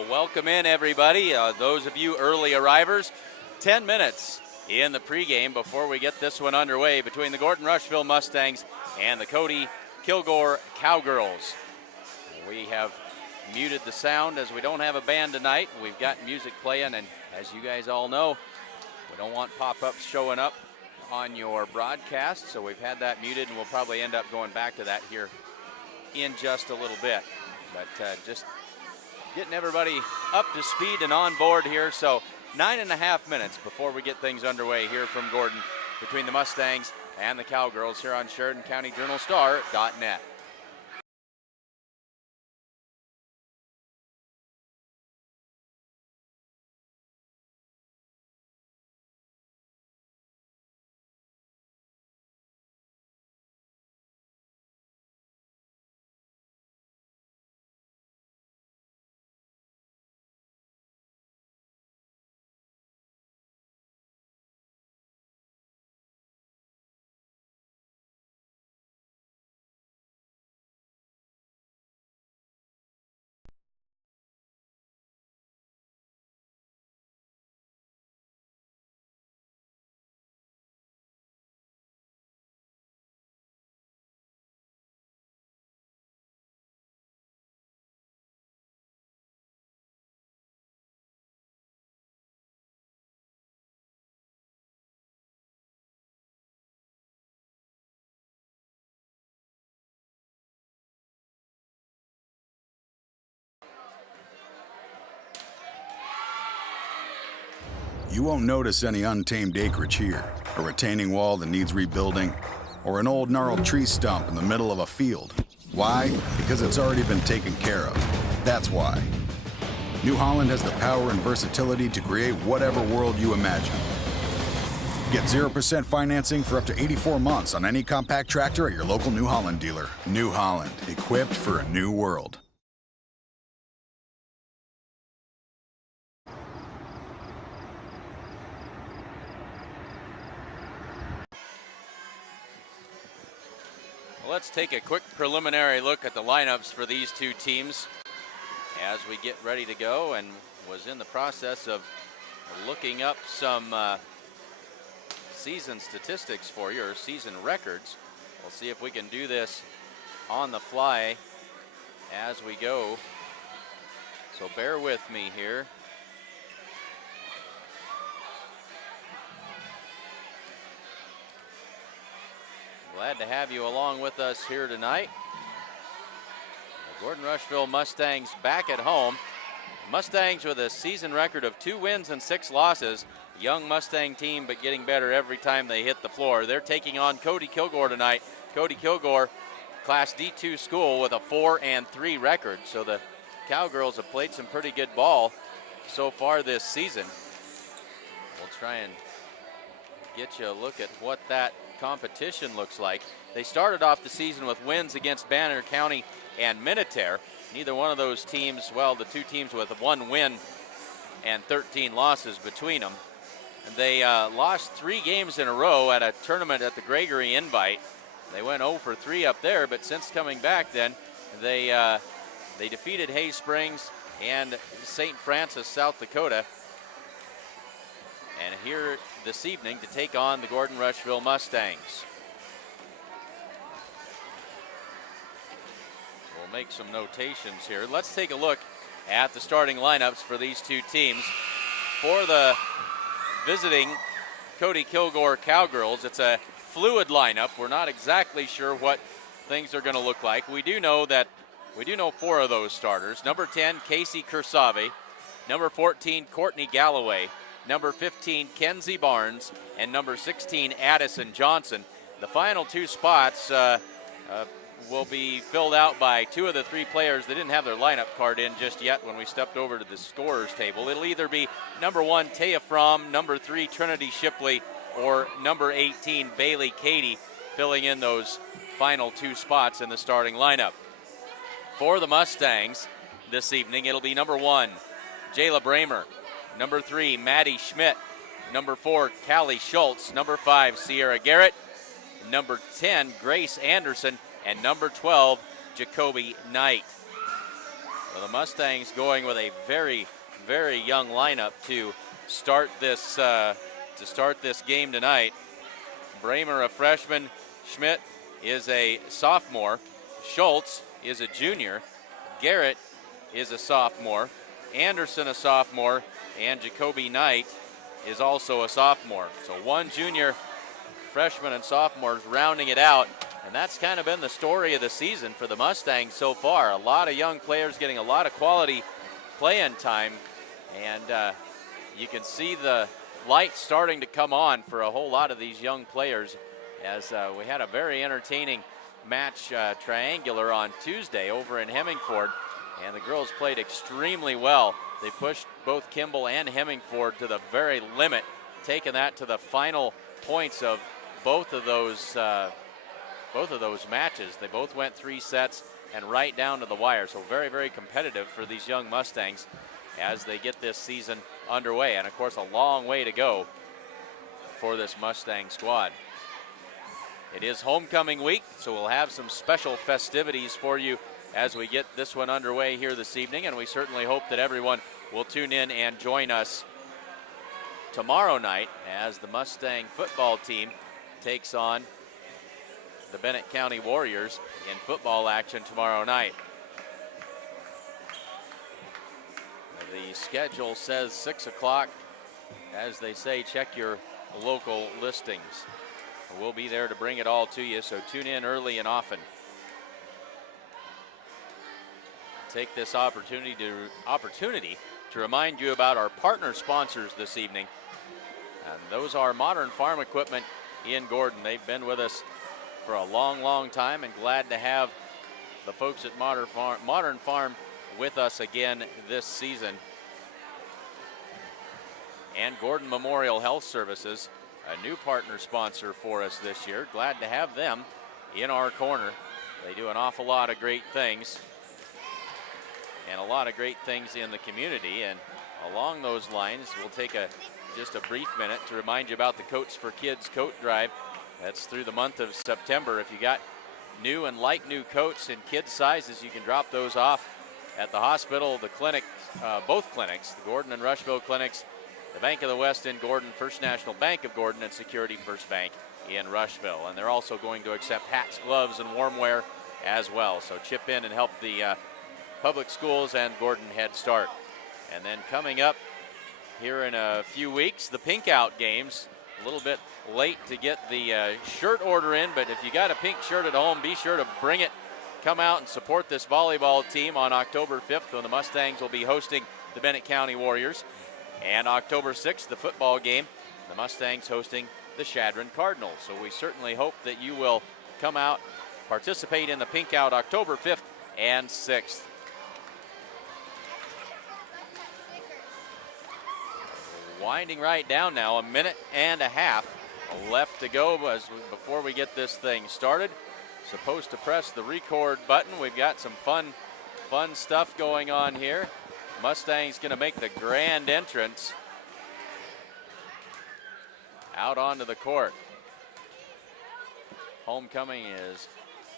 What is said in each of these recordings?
Well, welcome in, everybody. Those of you early arrivers, 10 minutes in the pregame before we get this one underway between the Gordon-Rushville Mustangs and the Cody-Kilgore Cowgirls. We have muted the sound as we don't have a band tonight. We've got music playing, and as you guys all know, we don't want pop-ups showing up on your broadcast, so we've had that muted, and we'll probably end up going back to that here in just a little bit. But just getting everybody up to speed and on board here. So 9.5 minutes before we get things underway here from Gordon between the Mustangs and the Cowgirls here on SheridanCountyJournalStar.net. You won't notice any untamed acreage here, a retaining wall that needs rebuilding, or an old gnarled tree stump in the middle of a field. Why? Because it's already been taken care of. That's why. New Holland has the power and versatility to create whatever world you imagine. Get 0% financing for up to 84 months on any compact tractor at your local New Holland dealer. New Holland, equipped for a new world. Let's take a quick preliminary look at the lineups for these two teams as we get ready to go, and was in the process of looking up some season statistics for you, or season records. We'll see if we can do this on the fly as we go. So bear with me here. Glad to have you along with us here tonight. The Gordon-Rushville Mustangs back at home. Mustangs with a season record of 2 wins and 6 losses. Young Mustang team, but getting better every time they hit the floor. They're taking on Cody-Kilgore tonight. Cody-Kilgore, Class D2 school with a 4-3 record. So the Cowgirls have played some pretty good ball so far this season. We'll try and get you a look at what that competition looks like. They started off the season with wins against Banner County and Minutair. Neither one of those teams, well, the two teams with 1 win and 13 losses between them. And they lost 3 games in a row at a tournament at the Gregory Invite. They went 0 for 3 up there, but since coming back then, they defeated Hay Springs and St. Francis, South Dakota. And here this evening to take on the Gordon-Rushville Mustangs. We'll make some notations here. Let's take a look at the starting lineups for these two teams. For the visiting Cody-Kilgore Cowgirls, it's a fluid lineup. We're not exactly sure what things are going to look like. We do know 4 of those starters. Number 10, Casey Kursave. Number 14, Courtney Galloway. Number 15, Kenzie Barnes, and number 16, Addison Johnson. The final 2 spots will be filled out by 2 of the 3 players that didn't have their lineup card in just yet when we stepped over to the scorers table. It'll either be number 1, Taya Fromm, number 3, Trinity Shipley, or number 18, Bailey Cady, filling in those final 2 spots in the starting lineup. For the Mustangs this evening, it'll be number 1, Jayla Bramer. Number 3, Maddie Schmidt. Number 4, Callie Schultz. Number 5, Sierra Garrett. Number 10, Grace Anderson. And number 12, Jacoby Knight. Well, the Mustangs going with a very, very young lineup to start this game tonight. Bramer, a freshman. Schmidt is a sophomore. Schultz is a junior. Garrett is a sophomore. Anderson, a sophomore. And Jacoby Knight is also a sophomore. So one junior, freshman, and sophomores rounding it out. And that's kind of been the story of the season for the Mustangs so far. A lot of young players getting a lot of quality playing time. And you can see the light starting to come on for a whole lot of these young players, as we had a very entertaining match triangular on Tuesday over in Hemmingford, and the girls played extremely well. They pushed both Kimball and Hemmingford to the very limit, taking that to the final points of both of those matches. They both went 3 sets and right down to the wire. So very, very competitive for these young Mustangs as they get this season underway. And of course, a long way to go for this Mustang squad. It is homecoming week, so we'll have some special festivities for you as we get this one underway here this evening. And we certainly hope that everyone will tune in and join us tomorrow night as the Mustang football team takes on the Bennett County Warriors in football action tomorrow night. The schedule says 6 o'clock. As they say, check your local listings. We'll be there to bring it all to you, so tune in early and often. Take this opportunity to remind you about our partner sponsors this evening. And those are Modern Farm Equipment in Gordon. They've been with us for a long, long time, and glad to have the folks at Modern Farm with us again this season. And Gordon Memorial Health Services, a new partner sponsor for us this year. Glad to have them in our corner. They do an awful lot of great things and a lot of great things in the community. And along those lines, we'll take just a brief minute to remind you about the Coats for Kids coat drive. That's through the month of September. If you got new and like new coats in kids sizes, you can drop those off at the hospital, the clinic, both clinics, the Gordon and Rushville clinics, the Bank of the West in Gordon, First National Bank of Gordon, and Security First Bank in Rushville. And they're also going to accept hats, gloves, and warm wear as well. So chip in and help the public schools and Gordon Head Start. And then coming up here in a few weeks, the Pink Out games. A little bit late to get the shirt order in, but if you got a pink shirt at home, be sure to bring it. Come out and support this volleyball team on October 5th when the Mustangs will be hosting the Bennett County Warriors. And October 6th, the football game, the Mustangs hosting the Chadron Cardinals. So we certainly hope that you will come out, participate in the Pink Out October 5th and 6th. Winding right down now, a minute and a half left to go before we get this thing started. Supposed to press the record button. We've got some fun stuff going on here. Mustang's going to make the grand entrance out onto the court. Homecoming is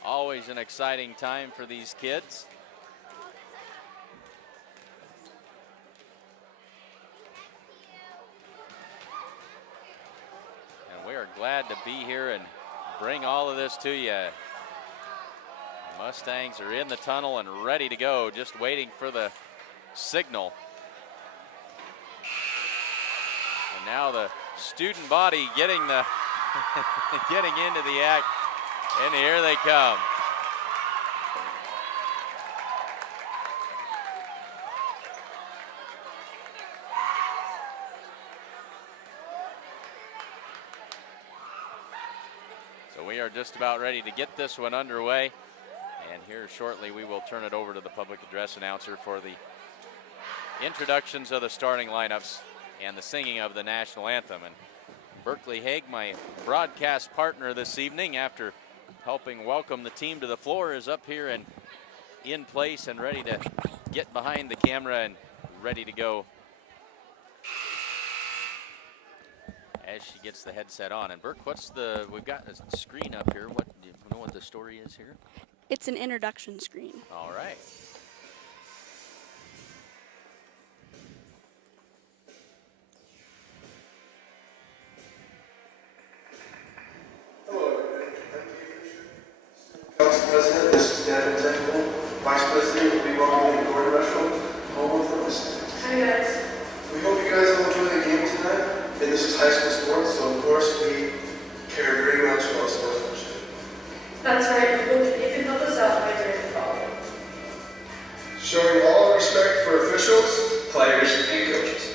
always an exciting time for these kids. And we are glad to be here and bring all of this to you. Mustangs are in the tunnel and ready to go, just waiting for the signal. And now the student body getting into the act, and here they come. So we are just about ready to get this one underway, and here shortly we will turn it over to the public address announcer for the introductions of the starting lineups and the singing of the national anthem. And Berkeley Haig, my broadcast partner this evening, after helping welcome the team to the floor, is up here and in place and ready to get behind the camera and ready to go as she gets the headset on. And Burke, we've got a screen up here. Do you know what the story is here? It's an introduction screen. All right. Stanford Technical Vice President will be welcoming Gordon-Rushville home with us. Hi guys. We hope you guys will enjoy the game tonight. And this is high school sports, so of course we care very much about sportsmanship. That's right. We hope that you can help us out by doing the following. Showing all respect for officials, players, and coaches.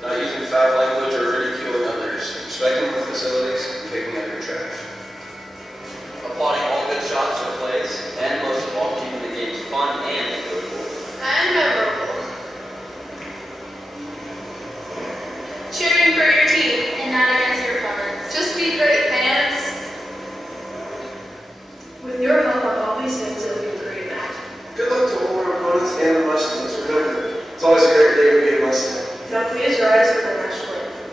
Not using foul language or ridiculing others. Respecting the facilities and picking up your trash. Applauding all good shots or plays, and most of all, keeping the games fun and enjoyable. And memorable. Cheering for your team and not against your opponents. Just be great fans. With your help on all these things, it'll be a great match. Good luck to all our opponents and the Mustangs. Remember, it's always a great day to be a Mustang. Now please rise for the national anthem.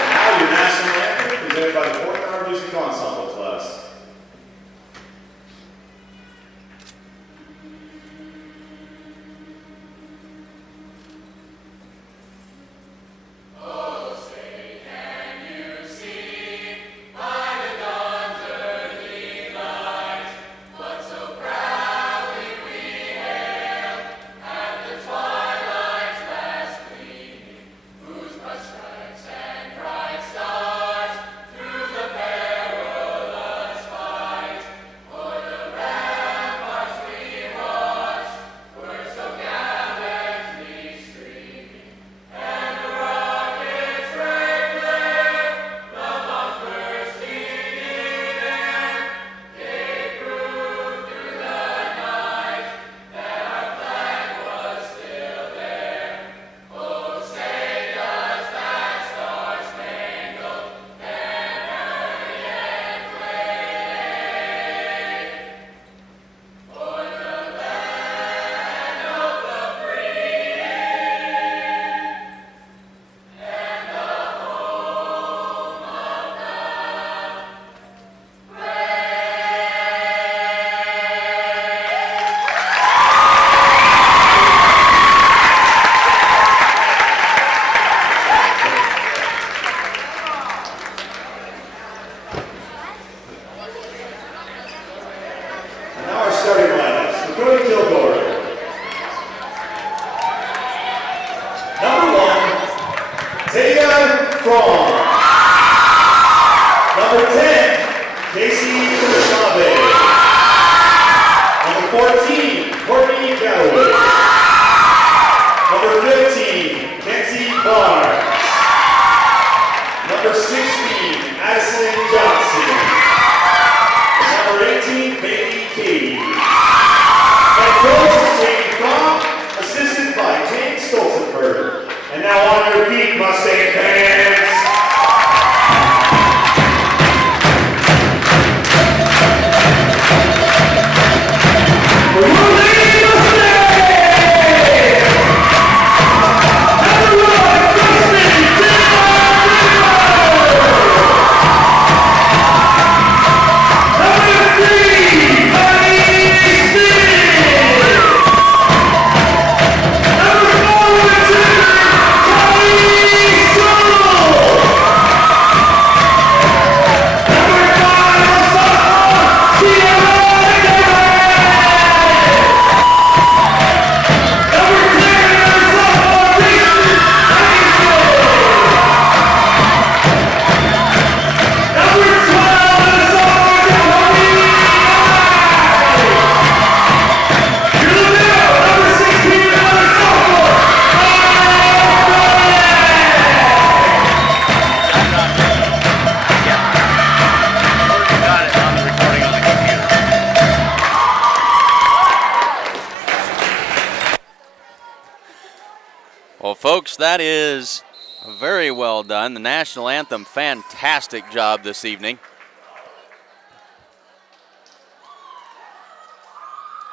And now your national anthem, presented by the Fourth Hour Music Ensemble class. Cody-Kilgore. Number 1, Taylor. Number 10, Casey Kurashave. Number 14, Courtney Galloway. Number 15, Nancy Barnes. Number 16, Addison Johnson. Number 18, Bailey Katie. Head coach is Jane Fromm, assisted by Jane Stolzenberg. And now on your feet, Mustang fans. Well, folks, that is very well done. The national anthem, fantastic job this evening.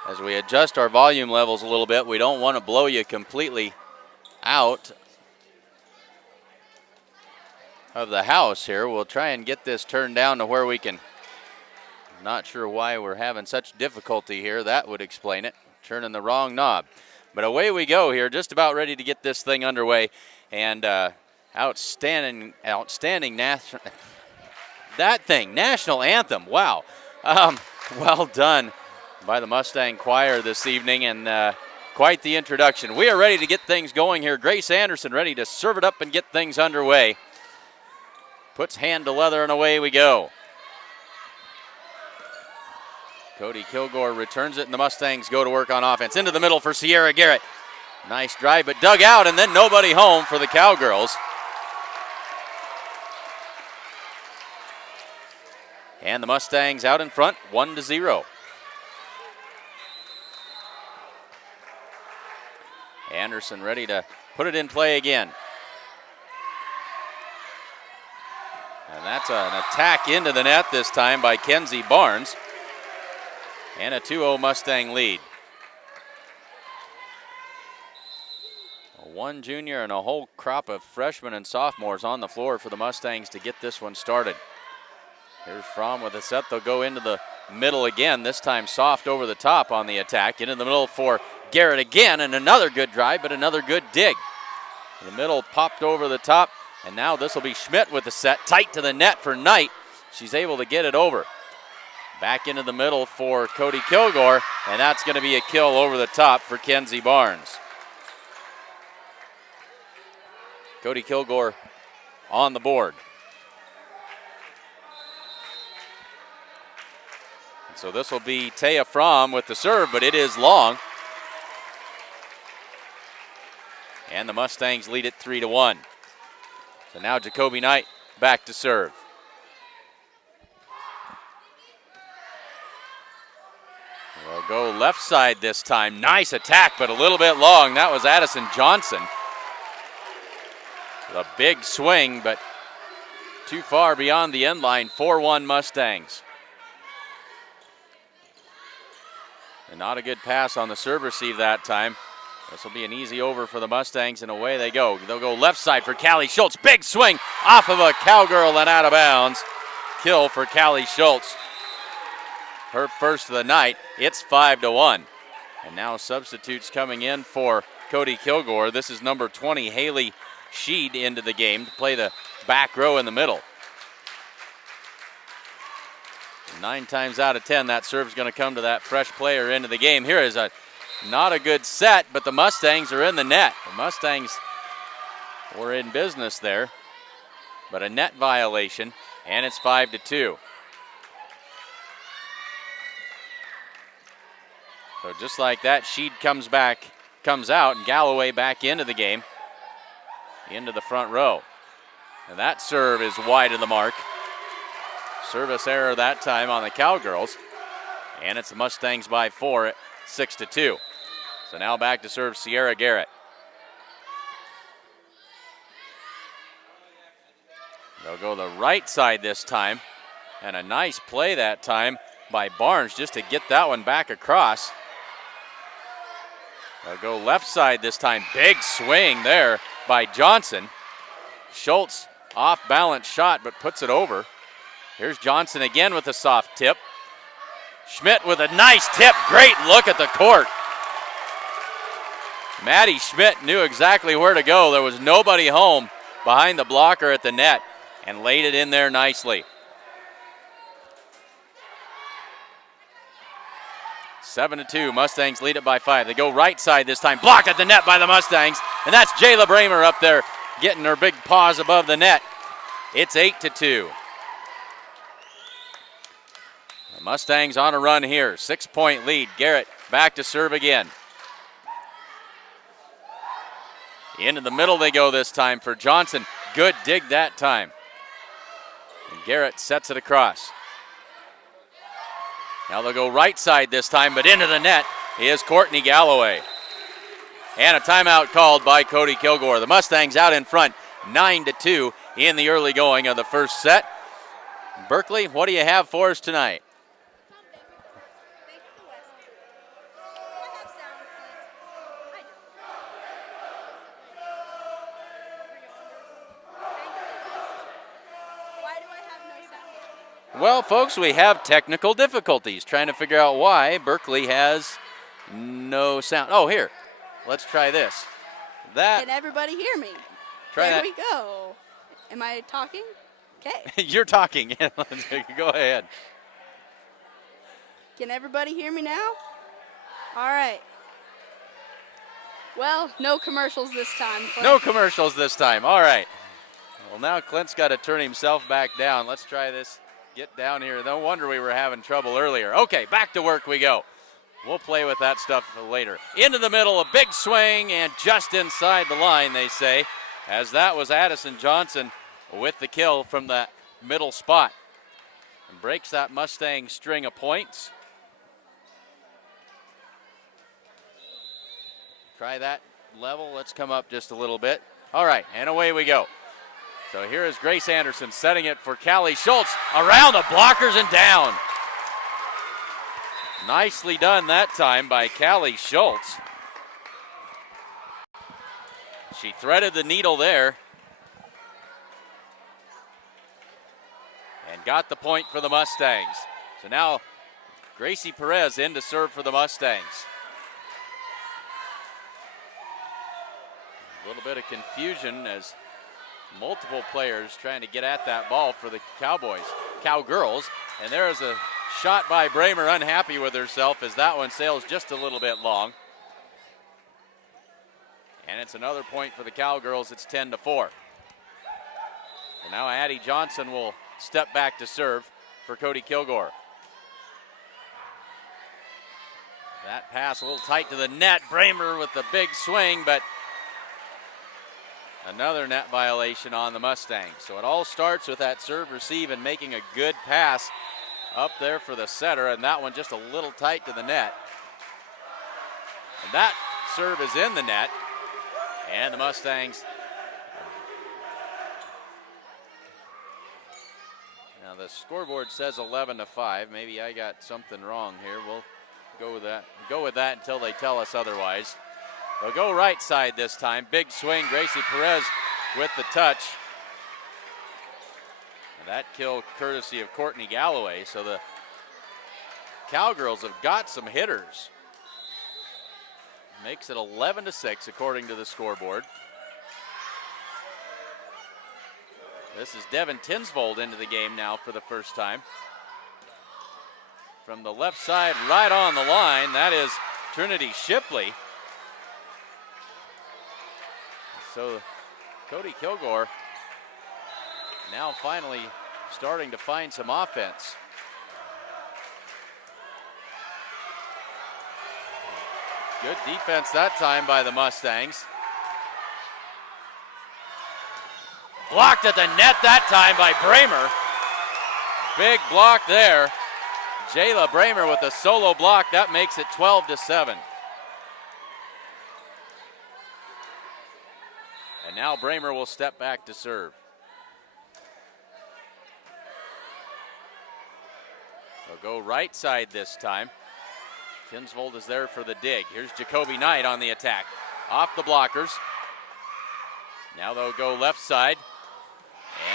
As we adjust our volume levels a little bit, we don't want to blow you completely out of the house here. We'll try and get this turned down to where we can. Not sure why we're having such difficulty here. That would explain it. Turning the wrong knob. But away we go here, just about ready to get this thing underway. And outstanding national, that thing, national anthem. Wow. Well done by the Mustang Choir this evening, and quite the introduction. We are ready to get things going here. Grace Anderson ready to serve it up and get things underway. Puts hand to leather, and away we go. Cody-Kilgore returns it, and the Mustangs go to work on offense. Into the middle for Sierra Garrett. Nice drive, but dug out, and then nobody home for the Cowgirls. And the Mustangs out in front, 1-0. Anderson ready to put it in play again. And that's an attack into the net this time by Kenzie Barnes. And a 2-0 Mustang lead. One junior and a whole crop of freshmen and sophomores on the floor for the Mustangs to get this one started. Here's Fromm with a set. They'll go into the middle again, this time soft over the top on the attack. Into the middle for Garrett again, and another good drive, but another good dig. The middle popped over the top, and now this will be Schmidt with the set. Tight to the net for Knight. She's able to get it over. Back into the middle for Cody-Kilgore, and that's going to be a kill over the top for Kenzie Barnes. Cody-Kilgore on the board. And so this will be Taya Fromm with the serve, but it is long. And the Mustangs lead it 3-1. So now Jacoby Knight back to serve. They'll go left side this time. Nice attack, but a little bit long. That was Addison Johnson. A big swing, but too far beyond the end line. 4-1 Mustangs. And not a good pass on the serve receive that time. This will be an easy over for the Mustangs, and away they go. They'll go left side for Callie Schultz. Big swing off of a Cowgirl and out of bounds. Kill for Callie Schultz. Her first of the night. It's 5-1. And now substitutes coming in for Cody-Kilgore. This is number 20, Haley Sheed, into the game to play the back row in the middle. 9 times out of 10, that serve's going to come to that fresh player into the game. Here is not a good set, but the Mustangs are in the net. The Mustangs were in business there, but a net violation, and it's 5-2. So just like that, Sheed comes out, and Galloway back into the game, into the front row. And that serve is wide of the mark. Service error that time on the Cowgirls. And it's the Mustangs by 4 at 6-2. So now back to serve Sierra Garrett. They'll go the right side this time. And a nice play that time by Barnes just to get that one back across. They'll go left side this time. Big swing there by Johnson. Schultz off balance shot, but puts it over. Here's Johnson again with a soft tip. Schmidt with a nice tip. Great look at the court. Maddie Schmidt knew exactly where to go. There was nobody home behind the blocker at the net and laid it in there nicely. 7-2, Mustangs lead it by 5. They go right side this time, blocked at the net by the Mustangs, and that's Jayla Bramer up there getting her big paws above the net. It's 8-2. The Mustangs on a run here, 6-point lead. Garrett back to serve again. Into the middle they go this time for Johnson. Good dig that time. And Garrett sets it across. Now they'll go right side this time, but into the net is Courtney Galloway. And a timeout called by Cody-Kilgore. The Mustangs out in front, 9-2 in the early going of the first set. Berkeley, what do you have for us tonight? Well, folks, we have technical difficulties trying to figure out why Berkeley has no sound. Oh, here. Let's try this. Can everybody hear me? Try there that. we go. Am I talking? Okay. You're talking. Go ahead. Can everybody hear me now? All right. Well, no commercials this time, Clint. No commercials this time. All right. Well, now Clint's got to turn himself back down. Let's try this. Get down here. No wonder we were having trouble earlier. Okay, back to work we go. We'll play with that stuff later. Into the middle, a big swing, and just inside the line, they say, as that was Addison Johnson with the kill from the middle spot. And breaks that Mustang string of points. Try that level. Let's come up just a little bit. All right, and away we go. So here is Grace Anderson setting it for Callie Schultz. Around the blockers and down. Nicely done that time by Callie Schultz. She threaded the needle there. And got the point for the Mustangs. So now Gracie Perez in to serve for the Mustangs. A little bit of confusion as multiple players trying to get at that ball for the Cowgirls. And there is a shot by Bramer, unhappy with herself as that one sails just a little bit long. And it's another point for the Cowgirls. It's 10-4. And now Addie Johnson will step back to serve for Cody-Kilgore. That pass a little tight to the net. Bramer with the big swing, but another net violation on the Mustangs. So it all starts with that serve receive and making a good pass up there for the setter, and that one just a little tight to the net. And that serve is in the net, and the Mustangs. Now the scoreboard says 11-5. Maybe I got something wrong here. We'll go with that. Go with that until they tell us otherwise. They'll go right side this time. Big swing. Gracie Perez with the touch. And that kill courtesy of Courtney Galloway. So the Cowgirls have got some hitters. Makes it 11-6 according to the scoreboard. This is Devin Tinsvold into the game now for the first time. From the left side, right on the line, that is Trinity Shipley. So Cody-Kilgore now finally starting to find some offense. Good defense that time by the Mustangs. Blocked at the net that time by Bramer. Big block there. Jayla Bramer with a solo block. That makes it 12-7. And now Bramer will step back to serve. They'll go right side this time. Tinsvold is there for the dig. Here's Jacoby Knight on the attack. Off the blockers. Now they'll go left side.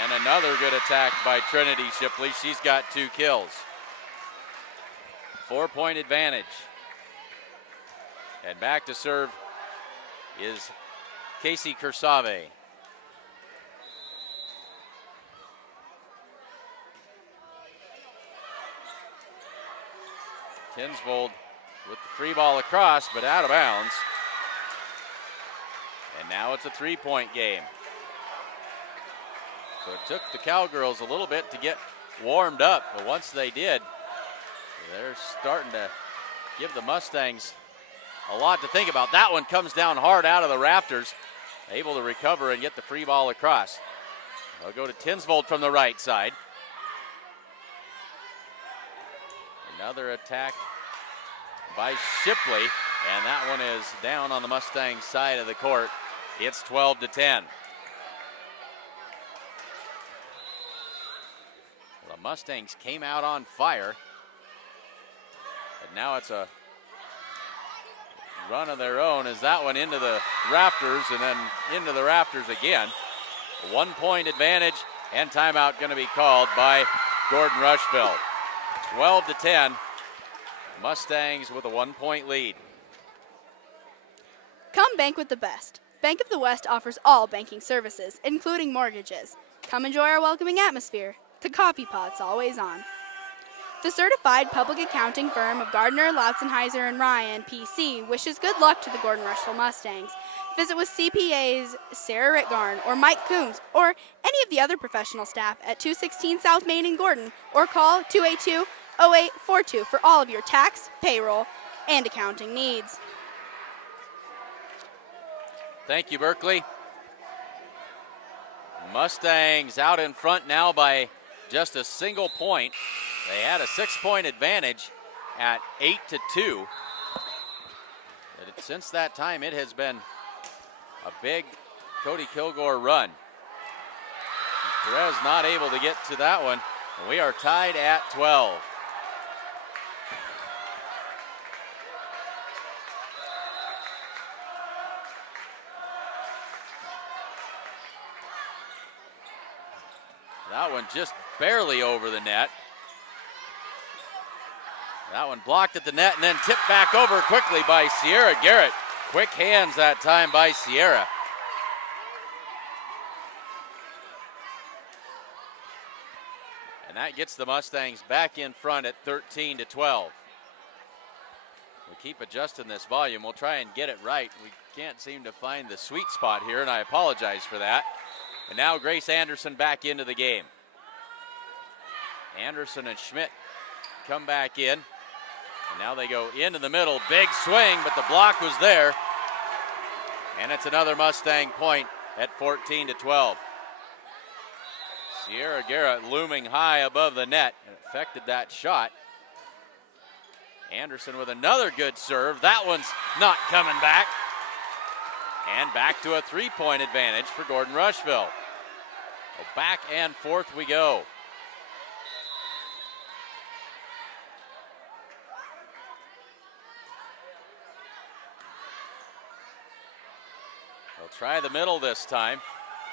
And another good attack by Trinity Shipley. She's got 2 kills. 4-point advantage. And back to serve is Casey Kersave. Tinsvold with the free ball across, but out of bounds. And now it's a 3-point game. So it took the Cowgirls a little bit to get warmed up, but once they did, they're starting to give the Mustangs a lot to think about. That one comes down hard out of the rafters, able to recover and get the free ball across. They'll go to Tinsvold from the right side. Another attack by Shipley, and that one is down on the Mustang side of the court. It's 12-10. The Mustangs came out on fire, but now it's a run of their own as that one into the rafters and then into the rafters again. A 1-point advantage and timeout going to be called by Gordon-Rushville. 12-10. Mustangs with a 1-point lead. Come bank with the best. Bank of the West offers all banking services, including mortgages. Come enjoy our welcoming atmosphere. The coffee pot's always on. The certified public accounting firm of Gardner, Lautzenheiser, and Ryan, PC, wishes good luck to the Gordon-Rushville Mustangs. Visit with CPAs Sarah Ritgarn or Mike Coombs or any of the other professional staff at 216 South Main in Gordon or call 282-0842 for all of your tax, payroll, and accounting needs. Thank you, Berkeley. Mustangs out in front now by just a single point. They had a 6-point advantage at 8-2. But since that time, it has been a big Cody-Kilgore run. Perez not able to get to that one. We are tied at 12. That one just barely over the net. That one blocked at the net and then tipped back over quickly by Sierra Garrett. Quick hands that time by Sierra. And that gets the Mustangs back in front at 13-12. We keep adjusting this volume. We'll try and get it right. We can't seem to find the sweet spot here, and I apologize for that. And now Grace Anderson back into the game. Anderson and Schmidt come back in. And now they go into the middle. Big swing, but the block was there. And it's another Mustang point at 14-12. Sierra Garrett looming high above the net and affected that shot. Anderson with another good serve. That one's not coming back. And back to a 3-point advantage for Gordon-Rushville. So back and forth we go. They'll try the middle this time.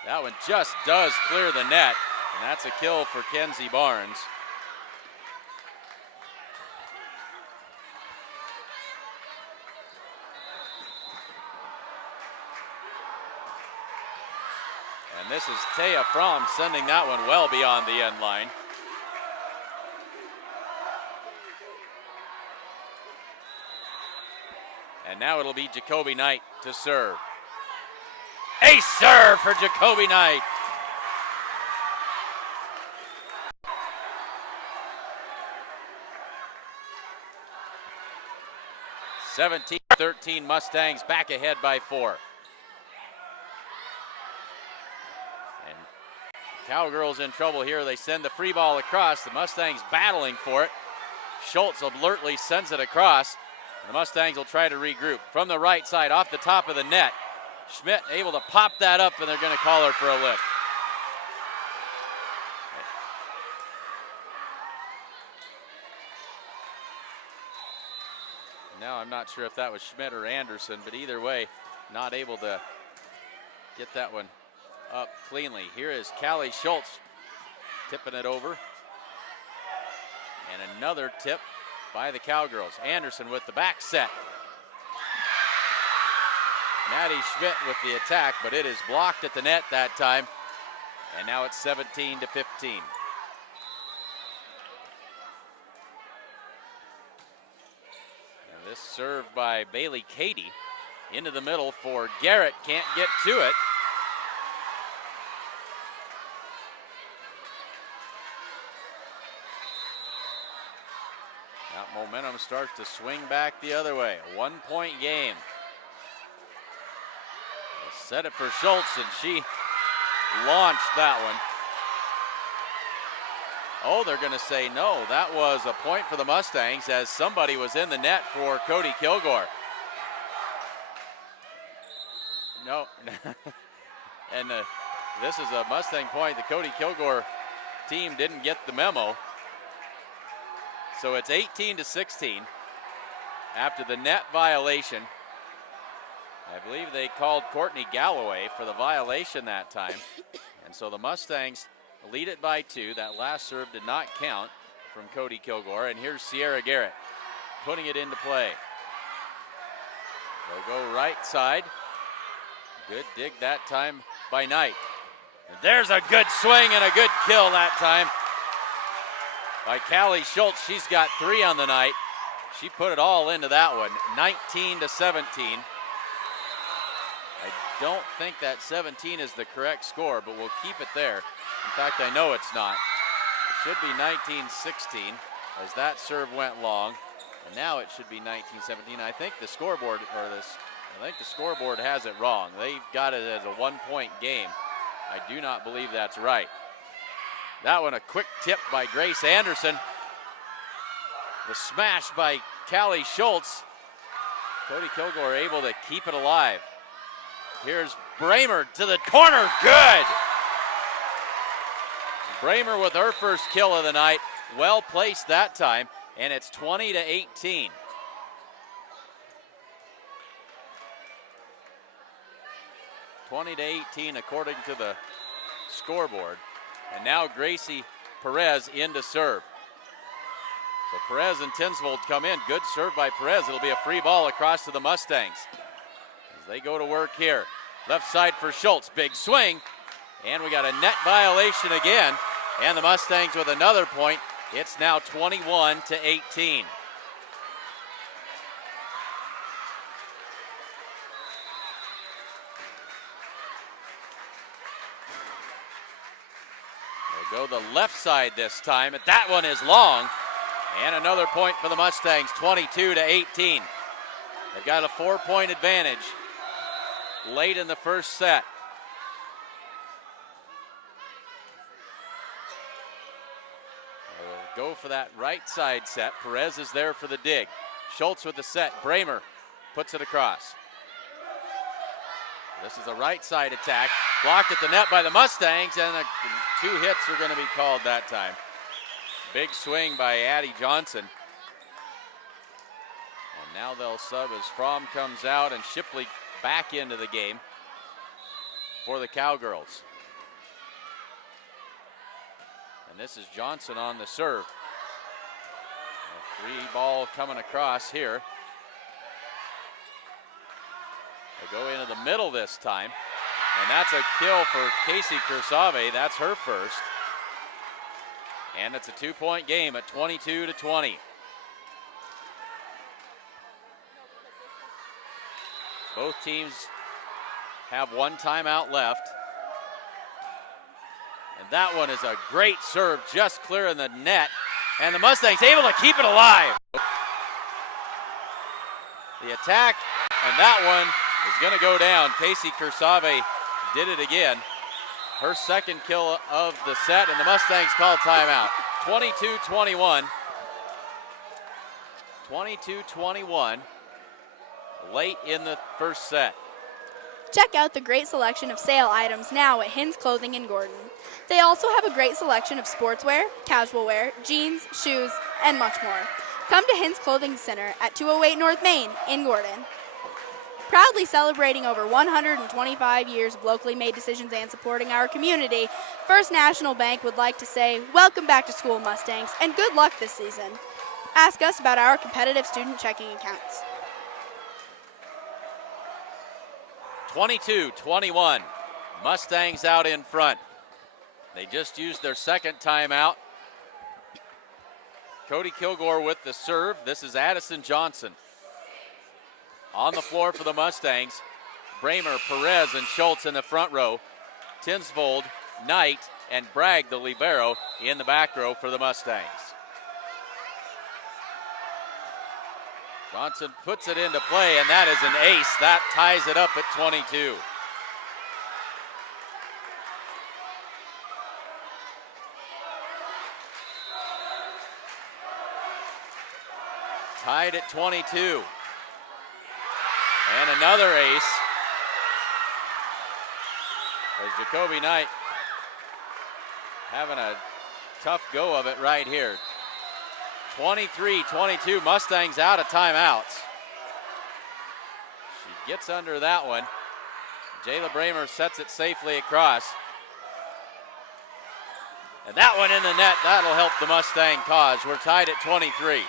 That one just does clear the net, and that's a kill for Kenzie Barnes. And this is Taya Fromm sending that one well beyond the end line. And now it'll be Jacoby Knight to serve. Ace serve for Jacoby Knight. (17-13) Mustangs back ahead by 4. And Cowgirls in trouble here. They send the free ball across. The Mustangs battling for it. Schultz alertly sends it across. The Mustangs will try to regroup. From the right side, off the top of the net. Schmidt able to pop that up, and they're going to call her for a lift. Now I'm not sure if that was Schmidt or Anderson, but either way, not able to get that one up cleanly. Here is Callie Schultz tipping it over. And another tip by the Cowgirls. Anderson with the back set. Maddie Schmidt with the attack, but it is blocked at the net that time. And now it's 17-15. And this serve by Bailey Cady into the middle for Garrett. Can't get to it. That momentum starts to swing back the other way. A 1-point game. Set it for Schultz, and she launched that one. Oh, they're going to say no. That was a point for the Mustangs as somebody was in the net for Cody-Kilgore. No. And this is a Mustang point. The Cody-Kilgore team didn't get the memo. So it's 18-16 after the net violation. I believe they called Courtney Galloway for the violation that time. And so the Mustangs lead it by 2. That last serve did not count from Cody-Kilgore. And here's Sierra Garrett putting it into play. They'll go right side. Good dig that time by Knight. There's a good swing and a good kill that time by Callie Schultz. She's got 3 on the night. She put it all into that one, 19-17. I don't think that 17 is the correct score, but we'll keep it there. In fact, I know it's not. It should be 19-16 as that serve went long, and now it should be 19-17. I think the scoreboard has it wrong. They've got it as a 1-point game. I do not believe that's right. That one a quick tip by Grace Anderson. The smash by Callie Schultz. Cody-Kilgore able to keep it alive. Here's Bramer to the corner, good! Bramer with her first kill of the night. Well placed that time, and it's 20-18. According to the scoreboard. And now Gracie Perez in to serve. So Perez and Tinsvold come in. Good serve by Perez. It'll be a free ball across to the Mustangs as they go to work here. Left side for Schultz. Big swing. And we got a net violation again. And the Mustangs with another point. It's now 21-18. They'll go the left side this time. And that one is long. And another point for the Mustangs, 22-18. They've got a 4-point advantage late in the first set. They'll go for that right side set. Perez is there for the dig. Schultz with the set. Bramer puts it across. This is a right side attack. Blocked at the net by the Mustangs, and 2 hits are going to be called that time. Big swing by Addie Johnson. And now they'll sub as Fromm comes out and Shipley back into the game for the Cowgirls. And this is Johnson on the serve. A free ball coming across here. They go into the middle this time. And that's a kill for Casey Kursave. That's her first. And it's a 2-point game at 22-20. Both teams have 1 timeout left. And that one is a great serve, just clearing the net. And the Mustangs able to keep it alive. The attack, and that one is going to go down. Casey Kursave did it again. Her second kill of the set, and the Mustangs call timeout. 22-21. 22-21. Late in the first set. Check out the great selection of sale items now at Hins Clothing in Gordon. They also have a great selection of sportswear, casual wear, jeans, shoes, and much more. Come to Hins Clothing Center at 208 North Main in Gordon. Proudly celebrating over 125 years of locally made decisions and supporting our community, First National Bank would like to say, welcome back to school, Mustangs, and good luck this season. Ask us about our competitive student checking accounts. 22-21. Mustangs out in front. They just used their second timeout. Cody-Kilgore with the serve. This is Addison Johnson. On the floor for the Mustangs, Bramer, Perez, and Schultz in the front row. Tinsvold, Knight, and Bragg, the libero, in the back row for the Mustangs. Johnson puts it into play, and that is an ace. That ties it up at 22. Tied at 22. And another ace as Jacoby Knight having a tough go of it right here. 23-22, Mustangs out of timeouts. She gets under that one. Jayla Bramer sets it safely across. And that one in the net, that'll help the Mustang cause. We're tied at 23.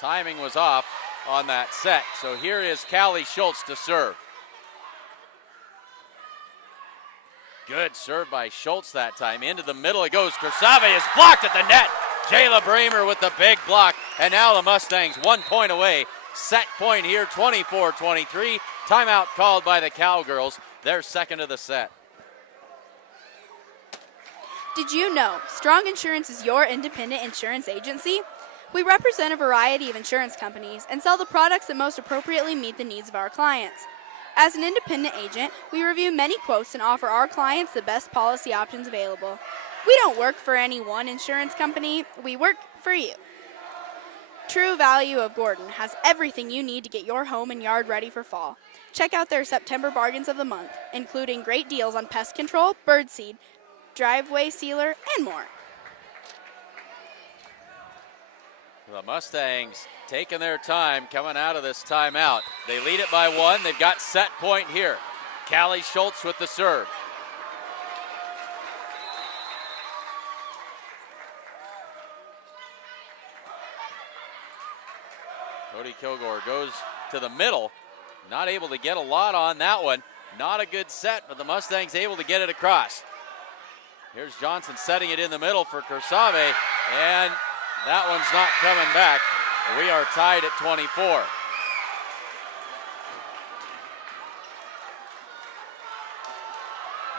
Timing was off on that set. So here is Callie Schultz to serve. Good serve by Schultz that time. Into the middle it goes. Kersave is blocked at the net. Jayla Bramer with the big block. And now the Mustangs 1 point away. Set point here, 24-23. Timeout called by the Cowgirls. Their second of the set. Did you know Strong Insurance is your independent insurance agency? We represent a variety of insurance companies and sell the products that most appropriately meet the needs of our clients. As an independent agent, we review many quotes and offer our clients the best policy options available. We don't work for any one insurance company, we work for you. True Value of Gordon has everything you need to get your home and yard ready for fall. Check out their September bargains of the month, including great deals on pest control, birdseed, driveway sealer, and more. The Mustangs taking their time coming out of this timeout. They lead it by 1. They've got set point here. Callie Schultz with the serve. Cody-Kilgore goes to the middle. Not able to get a lot on that one. Not a good set, but the Mustangs able to get it across. Here's Johnson setting it in the middle for Kersave, and that one's not coming back. We are tied at 24.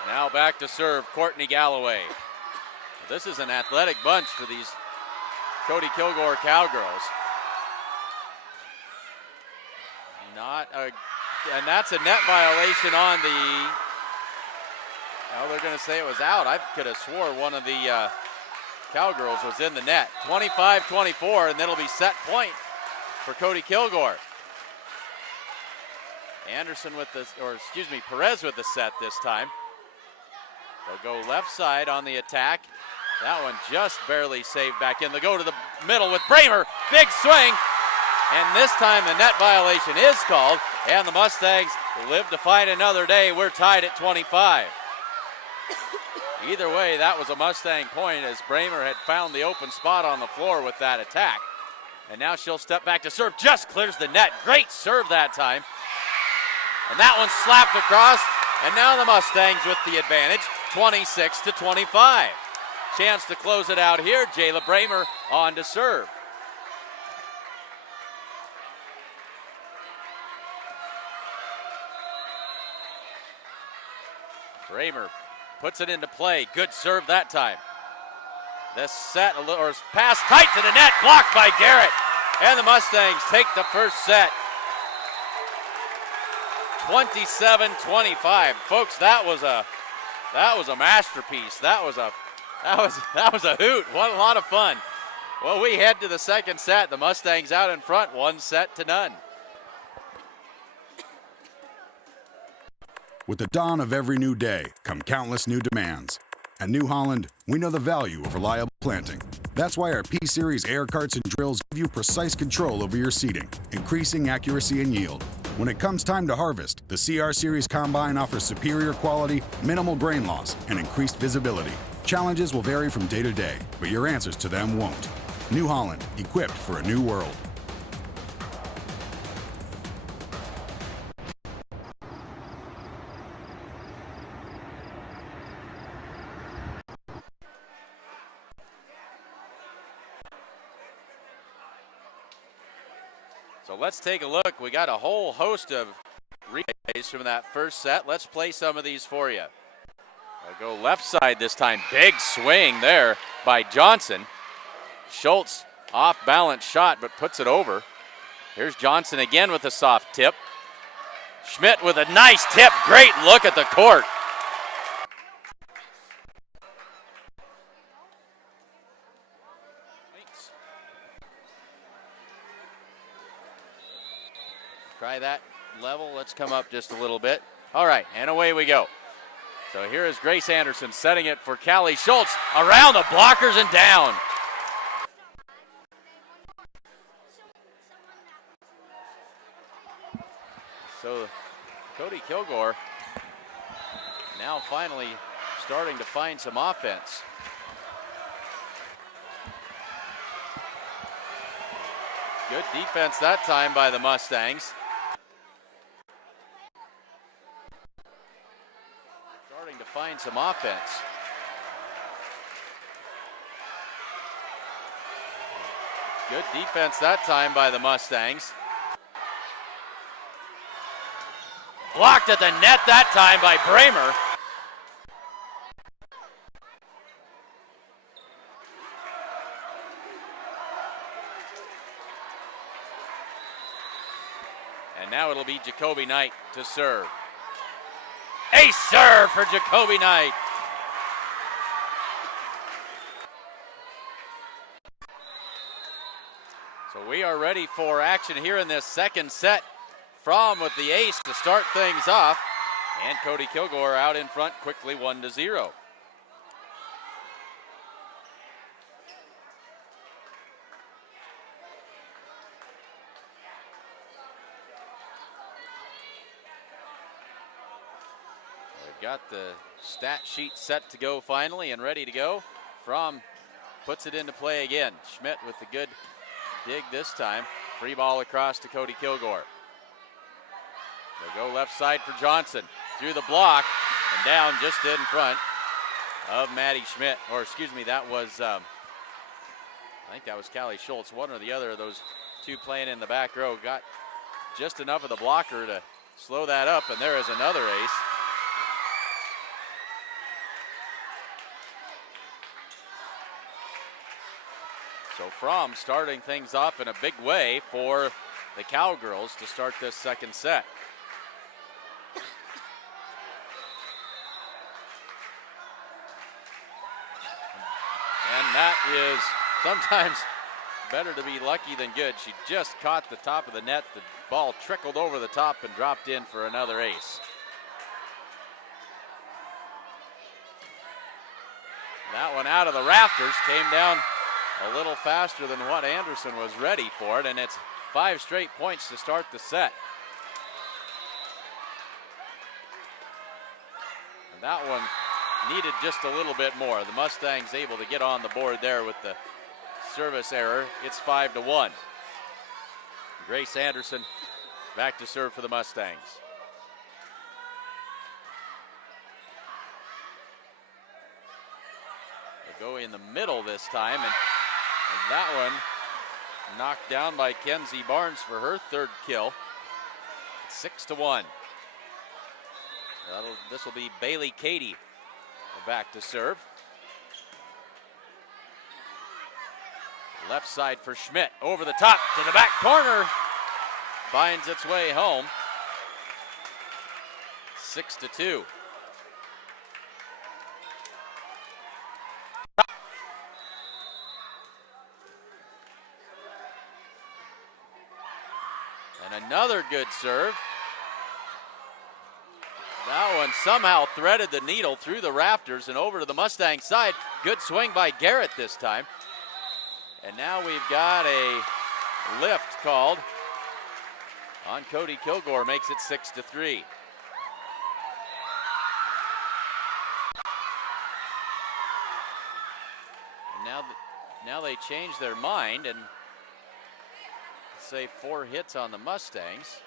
Now back to serve Courtney Galloway. This is an athletic bunch for these Cody-Kilgore Cowgirls. And that's a net violation on the, well, they're going to say it was out. I could have swore one of the Cowgirls was in the net. 25-24, and that'll be set point for Cody-Kilgore. Anderson with this, or excuse me, Perez with the set this time. They'll go left side on the attack. That one just barely saved back in. They'll go to the middle with Bramer. Big swing. And this time the net violation is called, and the Mustangs live to fight another day. We're tied at 25. Either way, that was a Mustang point as Bramer had found the open spot on the floor with that attack. And now she'll step back to serve, just clears the net. Great serve that time. And that one slapped across, and now the Mustangs with the advantage, 26-25. Chance to close it out here. Jayla Bramer on to serve. Bramer puts it into play. Good serve that time. This set, or pass tight to the net, blocked by Garrett. And the Mustangs take the first set. 27-25. Folks, that was a masterpiece. That was a hoot. What a lot of fun. Well, we head to the second set. The Mustangs out in front, 1-0. With the dawn of every new day come countless new demands. At New Holland, we know the value of reliable planting. That's why our P-Series air carts and drills give you precise control over your seeding, increasing accuracy and yield. When it comes time to harvest, the CR Series Combine offers superior quality, minimal grain loss, and increased visibility. Challenges will vary from day to day, but your answers to them won't. New Holland, equipped for a new world. So let's take a look. We got a whole host of replays from that first set. Let's play some of these for you. I'll go left side this time. Big swing there by Johnson. Schultz off balance shot, but puts it over. Here's Johnson again with a soft tip. Schmidt with a nice tip. Great look at the court. Try that level. Let's come up just a little bit. All right, and away we go. So here is Grace Anderson setting it for Callie Schultz. Around the blockers and down. So Cody-Kilgore now finally starting to find some offense. Good defense that time by the Mustangs. Starting to find find some offense. Good defense that time by the Mustangs. Blocked at the net that time by Bramer. And now it'll be Jacoby Knight to serve. Ace serve for Jacoby Knight. So we are ready for action here in this second set. Fromm with the ace to start things off. And Cody-Kilgore out in front quickly, 1-0. We've got the stat sheet set to go finally and ready to go. Fromm puts it into play again. Schmidt with the good dig this time. Free ball across to Cody-Kilgore. They'll go left side for Johnson. Through the block and down just in front of Maddie Schmidt. Or excuse me, that was, I think that was Callie Schultz. One or the other of those two playing in the back row got just enough of the blocker to slow that up, and there is another ace. So Fromm starting things off in a big way for the Cowgirls to start this second set. And that is sometimes better to be lucky than good. She just caught the top of the net. The ball trickled over the top and dropped in for another ace. That one out of the rafters came down a little faster than what Anderson was ready for it, and it's 5 straight points to start the set. And that one needed just a little bit more. The Mustangs able to get on the board there with the service error. It's 5-1. Grace Anderson back to serve for the Mustangs. They go in the middle this time, and that one knocked down by Kenzie Barnes for her third kill. It's 6-1. This will be Bailey Cady back to serve. Left side for Schmidt, over the top to the back corner. Finds its way home. 6-2. And another good serve. That one somehow threaded the needle through the rafters and over to the Mustang side. Good swing by Garrett this time. And now we've got a lift called on Cody-Kilgore, makes it 6-3. And now they change their mind and say 4 hits on the Mustangs.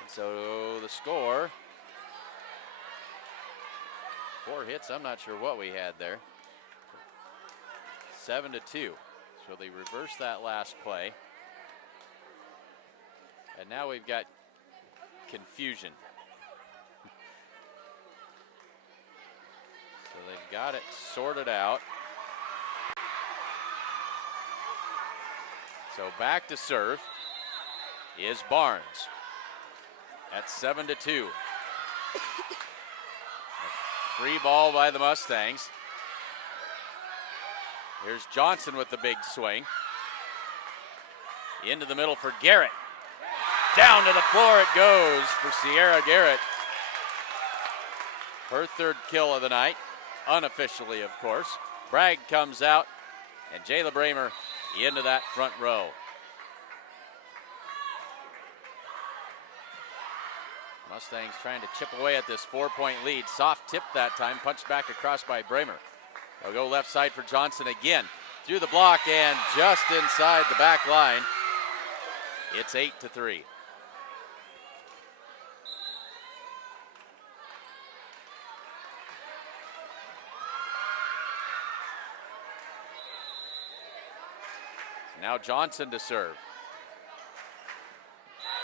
And so the score, 4 hits, I'm not sure what we had there. 7-2. So they reverse that last play. And now we've got confusion. So they've got it sorted out. So back to serve is Barnes at 7-2. A free ball by the Mustangs. Here's Johnson with the big swing. Into the middle for Garrett. Down to the floor it goes for Sierra Garrett. Her third kill of the night, unofficially of course. Bragg comes out and Jayla Bramer into that front row. Mustangs trying to chip away at this 4-point lead. Soft tip that time, punched back across by Bramer. They'll go left side for Johnson again. Through the block and just inside the back line. It's 8-3. Now Johnson to serve.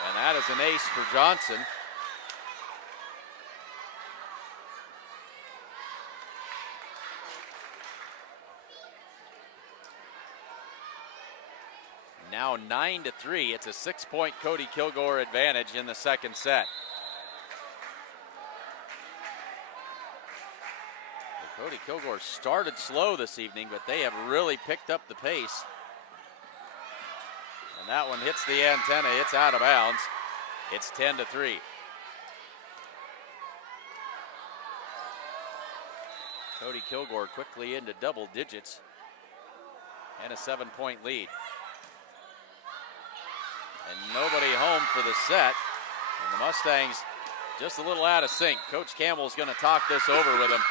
And that is an ace for Johnson. Now 9-3. It's a 6-point Cody-Kilgore advantage in the second set. Well, Cody-Kilgore started slow this evening, but they have really picked up the pace. And that one hits the antenna. It's out of bounds. It's 10-3. Cody-Kilgore quickly into double digits and a 7-point lead. And nobody home for the set. And the Mustangs just a little out of sync. Coach Campbell's going to talk this over with them.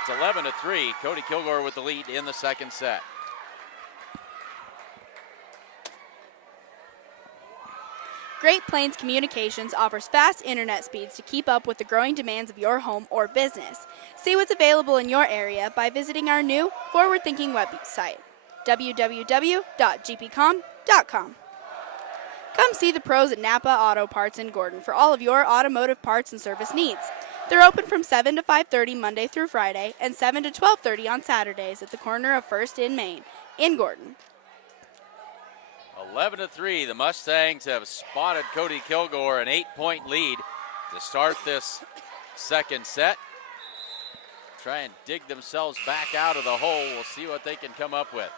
It's 11-3. Cody-Kilgore with the lead in the second set. Great Plains Communications offers fast internet speeds to keep up with the growing demands of your home or business. See what's available in your area by visiting our new forward-thinking website, www.gpcom.com. Come see the pros at Napa Auto Parts in Gordon for all of your automotive parts and service needs. They're open from 7 to 5:30 Monday through Friday and 7 to 12:30 on Saturdays at the corner of 1st and Main in Gordon. 11-3, the Mustangs have spotted Cody-Kilgore an 8-point lead to start this second set. Try and dig themselves back out of the hole. We'll see what they can come up with.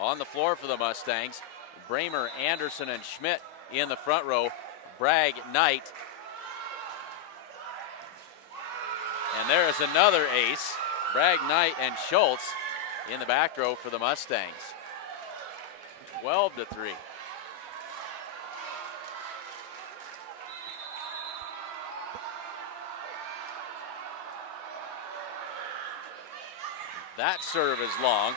On the floor for the Mustangs, Bramer, Anderson, and Schmidt in the front row. Bragg, Knight. And there is another ace. Bragg, Knight, and Schultz in the back row for the Mustangs. 12-3. That serve is long.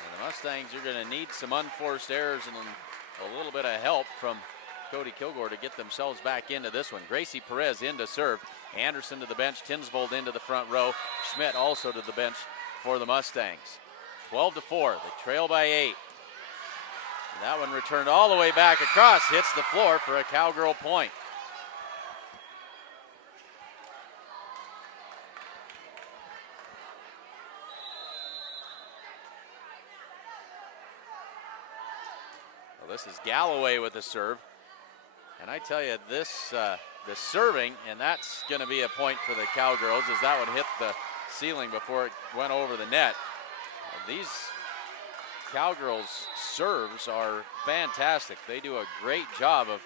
And the Mustangs are going to need some unforced errors and a little bit of help from Cody-Kilgore to get themselves back into this one. Gracie Perez in to serve. Anderson to the bench. Tinsvold into the front row. Schmidt also to the bench for the Mustangs. 12-4. They trail by 8. And that one returned all the way back across. Hits the floor for a Cowgirl point. Well, this is Galloway with the serve. And I tell you, this the serving, and that's going to be a point for the Cowgirls as that one hit the ceiling before it went over the net. These Cowgirls' serves are fantastic. They do a great job of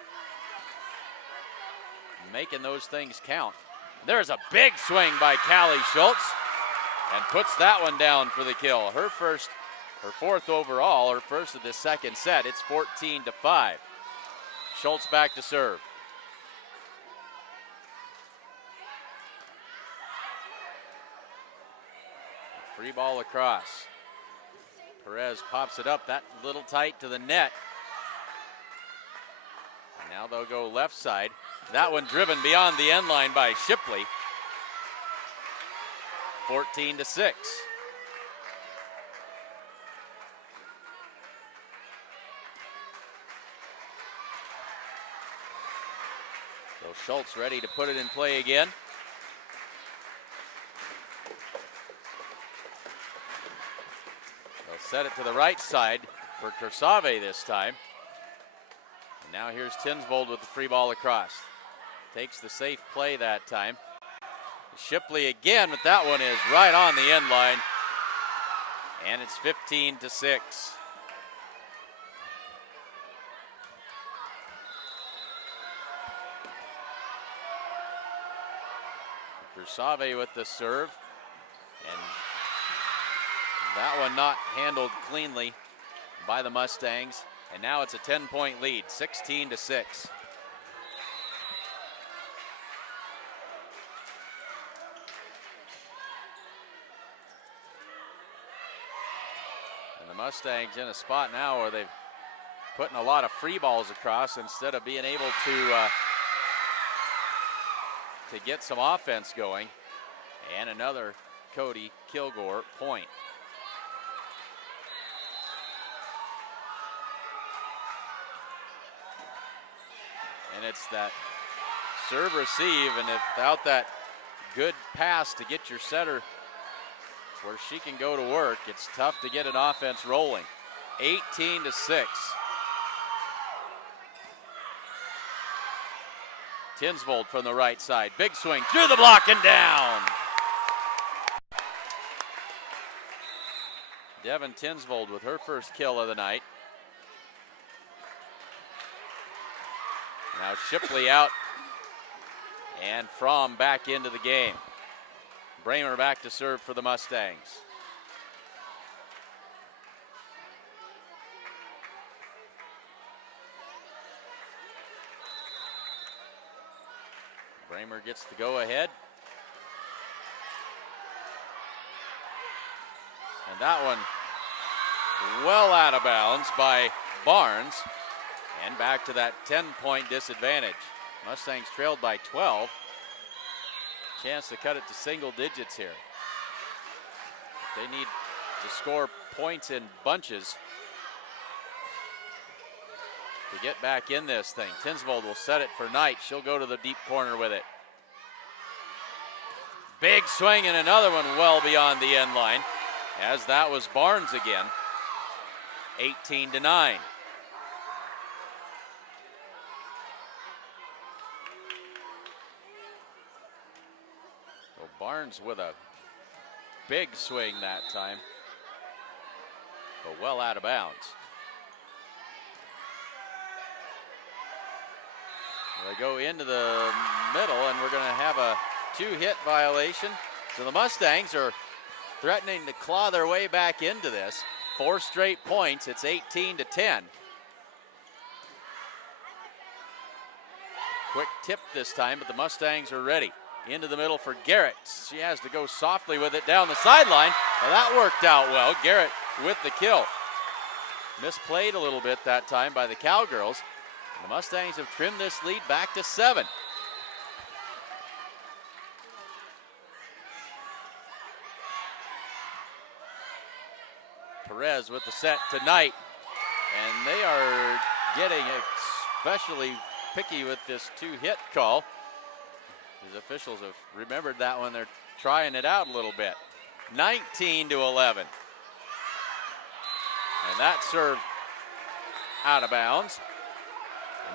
making those things count. There's a big swing by Callie Schultz and puts that one down for the kill. Her fourth overall, her first of the second set. It's 14-5. Schultz back to serve. Free ball across. Perez pops it up, that little tight to the net. Now they'll go left side. That one driven beyond the end line by Shipley. 14-6. So Schultz ready to put it in play again. They'll set it to the right side for Kersave this time. And now here's Tinsvold with the free ball across. Takes the safe play that time. Shipley again, but that one is right on the end line. And it's 15-6. Kersave with the serve. And that one not handled cleanly by the Mustangs. And now it's a 10-point lead, 16-6. And the Mustangs in a spot now where they've putting a lot of free balls across instead of being able to get some offense going. And another Cody-Kilgore point. And it's that serve receive, and without that good pass to get your setter where she can go to work, it's tough to get an offense rolling. 18-6. Tinsvold from the right side. Big swing through the block and down. Devin Tinsvold with her first kill of the night. Now Shipley out and Fromm back into the game. Bramer back to serve for the Mustangs. Bramer gets the go ahead. And that one well out of bounds by Barnes. And back to that 10-point disadvantage. Mustangs trailed by 12. Chance to cut it to single digits here. They need to score points in bunches to get back in this thing. Tinsvold will set it for Knight. She'll go to the deep corner with it. Big swing and another one well beyond the end line, as that was Barnes again. 18-9. Well, Barnes with a big swing that time, but well out of bounds. They go into the middle, and we're going to have a 2-hit violation. So the Mustangs are threatening to claw their way back into this. 4 straight points. It's 18-10. Quick tip this time, but the Mustangs are ready. Into the middle for Garrett. She has to go softly with it down the sideline. Now that worked out well. Garrett with the kill. Misplayed a little bit that time by the Cowgirls. The Mustangs have trimmed this lead back to 7. Perez with the set tonight. And they are getting especially picky with this 2-hit call. These officials have remembered that one. They're trying it out a little bit. 19-11. And that serve out of bounds.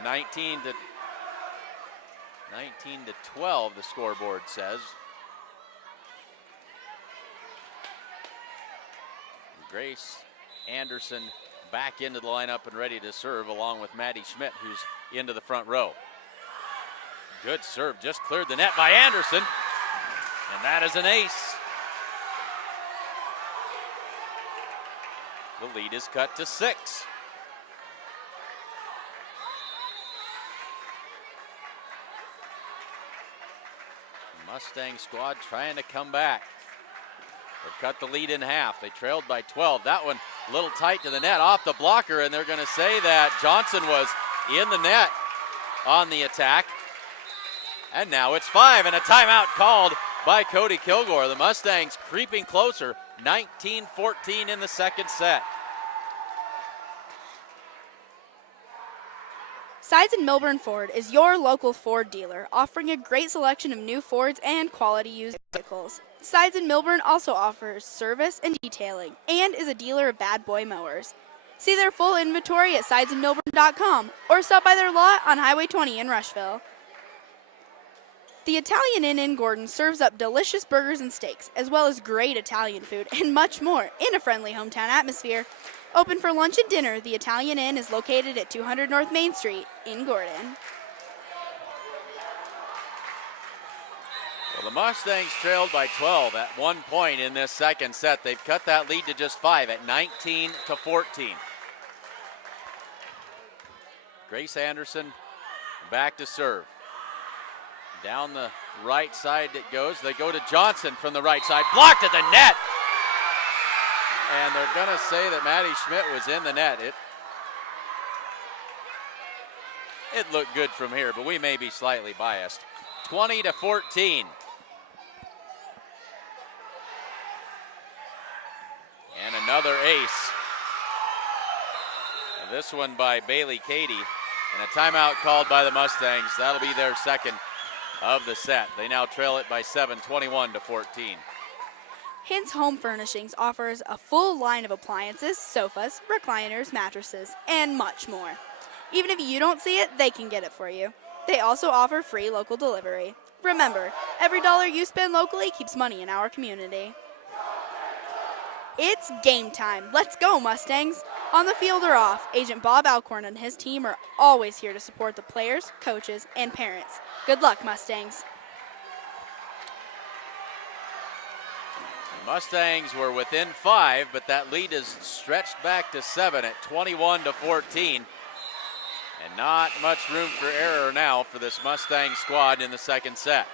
19-12, the scoreboard says. Grace Anderson back into the lineup and ready to serve, along with Maddie Schmidt, who's into the front row. Good serve, just cleared the net by Anderson, and that is an ace. The lead is cut to 6. Mustang squad trying to come back. They've cut the lead in half. They trailed by 12. That one a little tight to the net, off the blocker, and they're going to say that Johnson was in the net on the attack. And now it's 5, and a timeout called by Cody-Kilgore. The Mustangs creeping closer, 19-14 in the second set. Sides in Milburn Ford is your local Ford dealer, offering a great selection of new Fords and quality used vehicles. Sides in Milburn also offers service and detailing, and is a dealer of bad boy mowers. See their full inventory at sidesinmilburn.com or stop by their lot on Highway 20 in Rushville. The Italian Inn in Gordon serves up delicious burgers and steaks, as well as great Italian food and much more in a friendly hometown atmosphere. Open for lunch and dinner, the Italian Inn is located at 200 North Main Street in Gordon. Well, the Mustangs trailed by 12 at 1 point in this second set. They've cut that lead to just 5 at 19-14. Grace Anderson back to serve. Down the right side it goes. They go to Johnson from the right side. Blocked at the net. And they're going to say that Maddie Schmidt was in the net. It looked good from here, but we may be slightly biased. 20-14. And another ace. And this one by Bailey Cady. And a timeout called by the Mustangs. That'll be their second of the set. They now trail it by 7, 21-14. Hintz Home Furnishings offers a full line of appliances, sofas, recliners, mattresses, and much more. Even if you don't see it, they can get it for you. They also offer free local delivery. Remember, every dollar you spend locally keeps money in our community. It's game time. Let's go, Mustangs. On the field or off, Agent Bob Alcorn and his team are always here to support the players, coaches, and parents. Good luck, Mustangs. Mustangs were within 5, but that lead is stretched back to 7 at 21-14. And not much room for error now for this Mustang squad in the second set.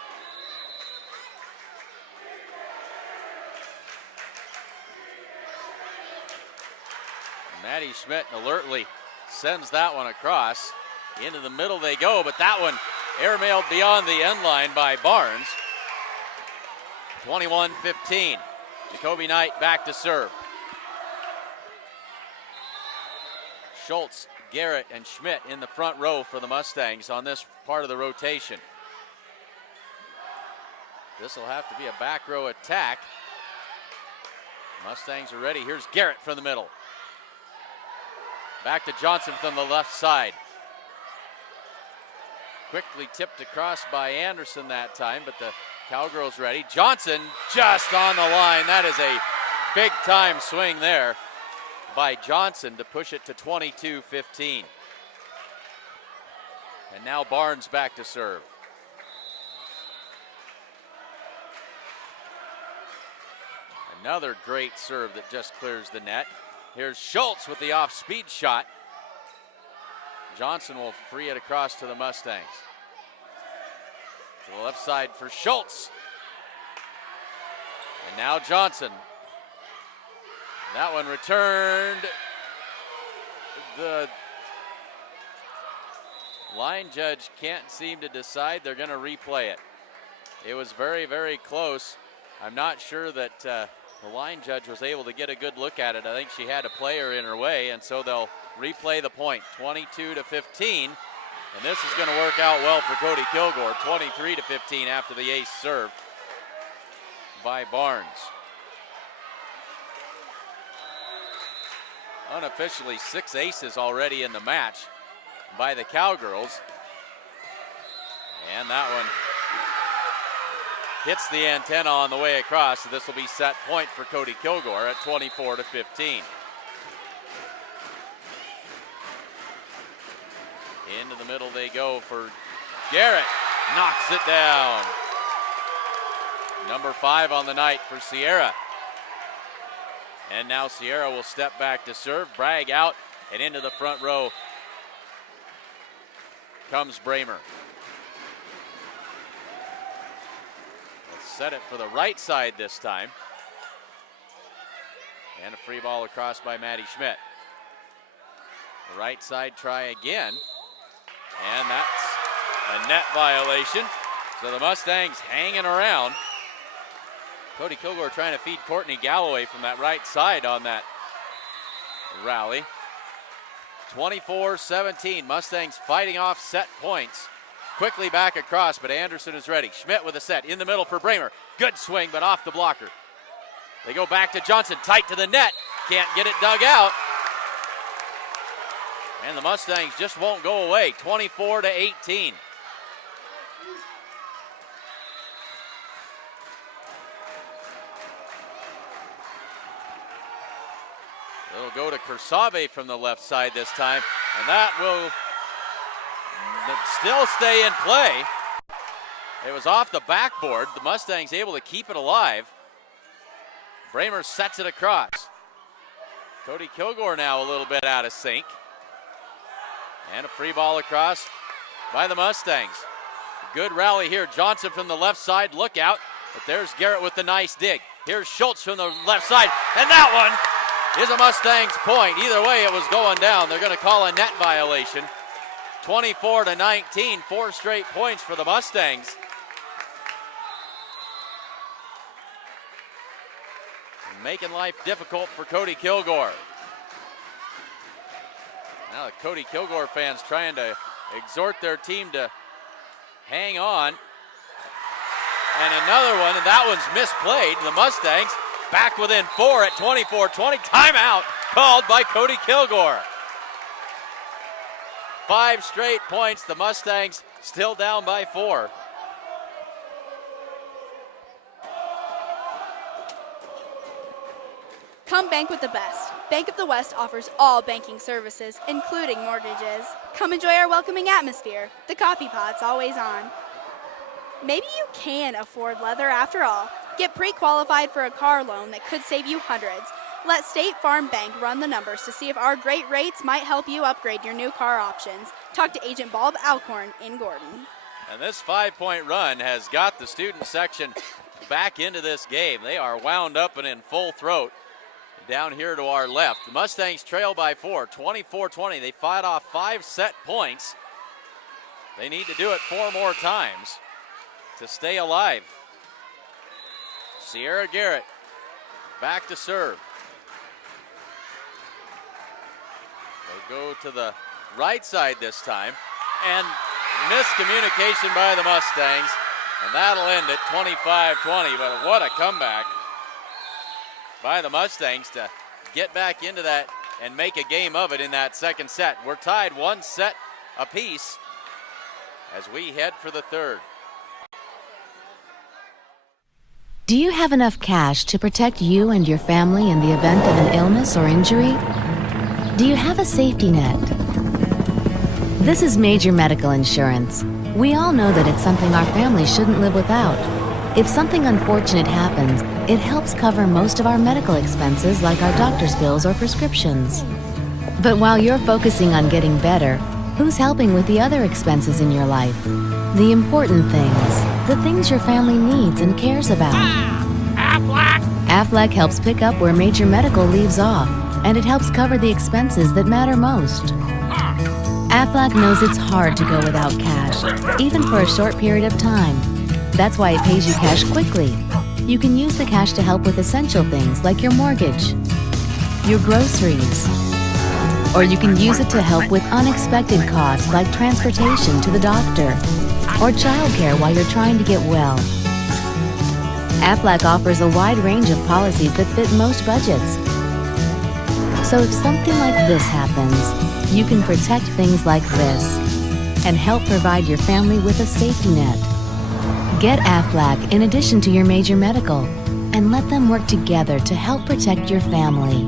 Maddie Schmidt alertly sends that one across. Into the middle they go, but that one airmailed beyond the end line by Barnes. 21-15. Jacoby Knight back to serve. Schultz, Garrett, and Schmidt in the front row for the Mustangs on this part of the rotation. This will have to be a back row attack. Mustangs are ready. Here's Garrett from the middle. Back to Johnson from the left side. Quickly tipped across by Anderson that time, but the Cowgirls ready. Johnson just on the line. That is a big time swing there by Johnson to push it to 22-15. And now Barnes back to serve. Another great serve that just clears the net. Here's Schultz with the off-speed shot. Johnson will free it across to the Mustangs. To the left side for Schultz. And now Johnson. That one returned. The line judge can't seem to decide. They're going to replay it. It was very, very close. I'm not sure that the line judge was able to get a good look at it. I think she had a player in her way, and so they'll replay the point. 22-15. And this is going to work out well for Cody-Kilgore. 23-15 after the ace serve by Barnes. Unofficially 6 aces already in the match by the Cowgirls. And that one hits the antenna on the way across. So this will be set point for Cody-Kilgore at 24-15. Into the middle they go for Garrett. Knocks it down. Number 5 on the night for Sierra. And now Sierra will step back to serve. Bragg out and into the front row comes Bramer. Let's set it for the right side this time. And a free ball across by Maddie Schmidt. The right side try again. And that's a net violation. So the Mustangs hanging around. Cody-Kilgore trying to feed Courtney Galloway from that right side on that rally. 24-17, Mustangs fighting off set points. Quickly back across, but Anderson is ready. Schmidt with a set in the middle for Bramer. Good swing, but off the blocker. They go back to Johnson, tight to the net. Can't get it dug out. And the Mustangs just won't go away, 24-18. It'll go to Kersave from the left side this time, and that will still stay in play. It was off the backboard. The Mustangs able to keep it alive. Bramer sets it across. Cody-Kilgore now a little bit out of sync. And a free ball across by the Mustangs. Good rally here. Johnson from the left side, look out. But there's Garrett with the nice dig. Here's Schultz from the left side, and that one is a Mustangs point. Either way, it was going down. They're going to call a net violation. 24-19, 4 straight points for the Mustangs. Making life difficult for Cody-Kilgore. Now the Cody-Kilgore fans trying to exhort their team to hang on. And another one, and that one's misplayed. The Mustangs back within 4 at 24-20. Timeout called by Cody-Kilgore. 5 straight points. The Mustangs still down by 4. Come bank with the best. Bank of the West offers all banking services, including mortgages. Come enjoy our welcoming atmosphere. The coffee pot's always on. Maybe you can afford leather after all. Get pre-qualified for a car loan that could save you hundreds. Let State Farm Bank run the numbers to see if our great rates might help you upgrade your new car options. Talk to Agent Bob Alcorn in Gordon. And this 5-point run has got the student section back into this game. They are wound up and in full throat down here to our left. The Mustangs trail by 4, 24-20. They fight off 5 set points. They need to do it 4 more times to stay alive. Sierra Garrett back to serve. They go to the right side this time, and miscommunication by the Mustangs, and that'll end at 25-20, but what a comeback by the Mustangs to get back into that and make a game of it in that second set. We're tied 1 set apiece as we head for the third. Do you have enough cash to protect you and your family in the event of an illness or injury? Do you have a safety net? This is major medical insurance. We all know that it's something our family shouldn't live without. If something unfortunate happens, it helps cover most of our medical expenses like our doctor's bills or prescriptions. But while you're focusing on getting better, who's helping with the other expenses in your life? The important things, the things your family needs and cares about. Aflac helps pick up where major medical leaves off, and it helps cover the expenses that matter most. Aflac knows it's hard to go without cash, even for a short period of time. That's why it pays you cash quickly. You can use the cash to help with essential things like your mortgage, your groceries, or you can use it to help with unexpected costs like transportation to the doctor or childcare while you're trying to get well. Aflac offers a wide range of policies that fit most budgets. So if something like this happens, you can protect things like this and help provide your family with a safety net. Get Aflac in addition to your major medical and let them work together to help protect your family.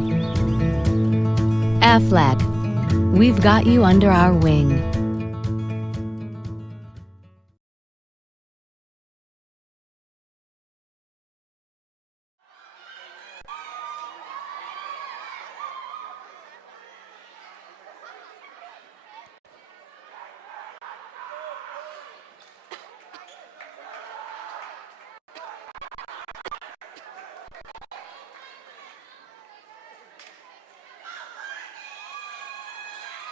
Aflac, we've got you under our wing.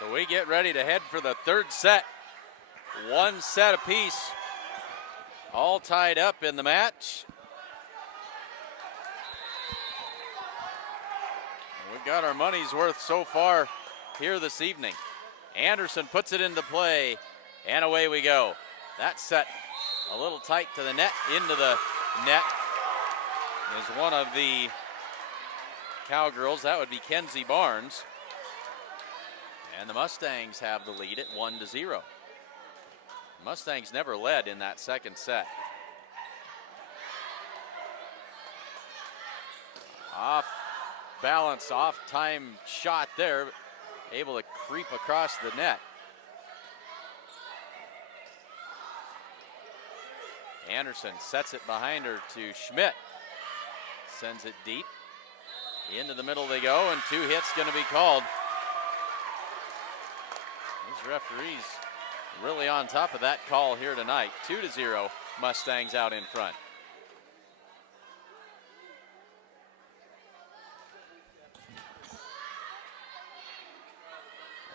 So we get ready to head for the third set. 1 set apiece, all tied up in the match. We've got our money's worth so far here this evening. Anderson puts it into play, and away we go. That set a little tight to the net, into the net is one of the Cowgirls. That would be Kenzie Barnes. And the Mustangs have the lead at 1-0. The Mustangs never led in that second set. Off balance, off time shot there, able to creep across the net. Anderson sets it behind her to Schmidt. Sends it deep. Into the middle they go, and 2 hits going to be called. These referees really on top of that call here tonight. 2-0, Mustangs out in front.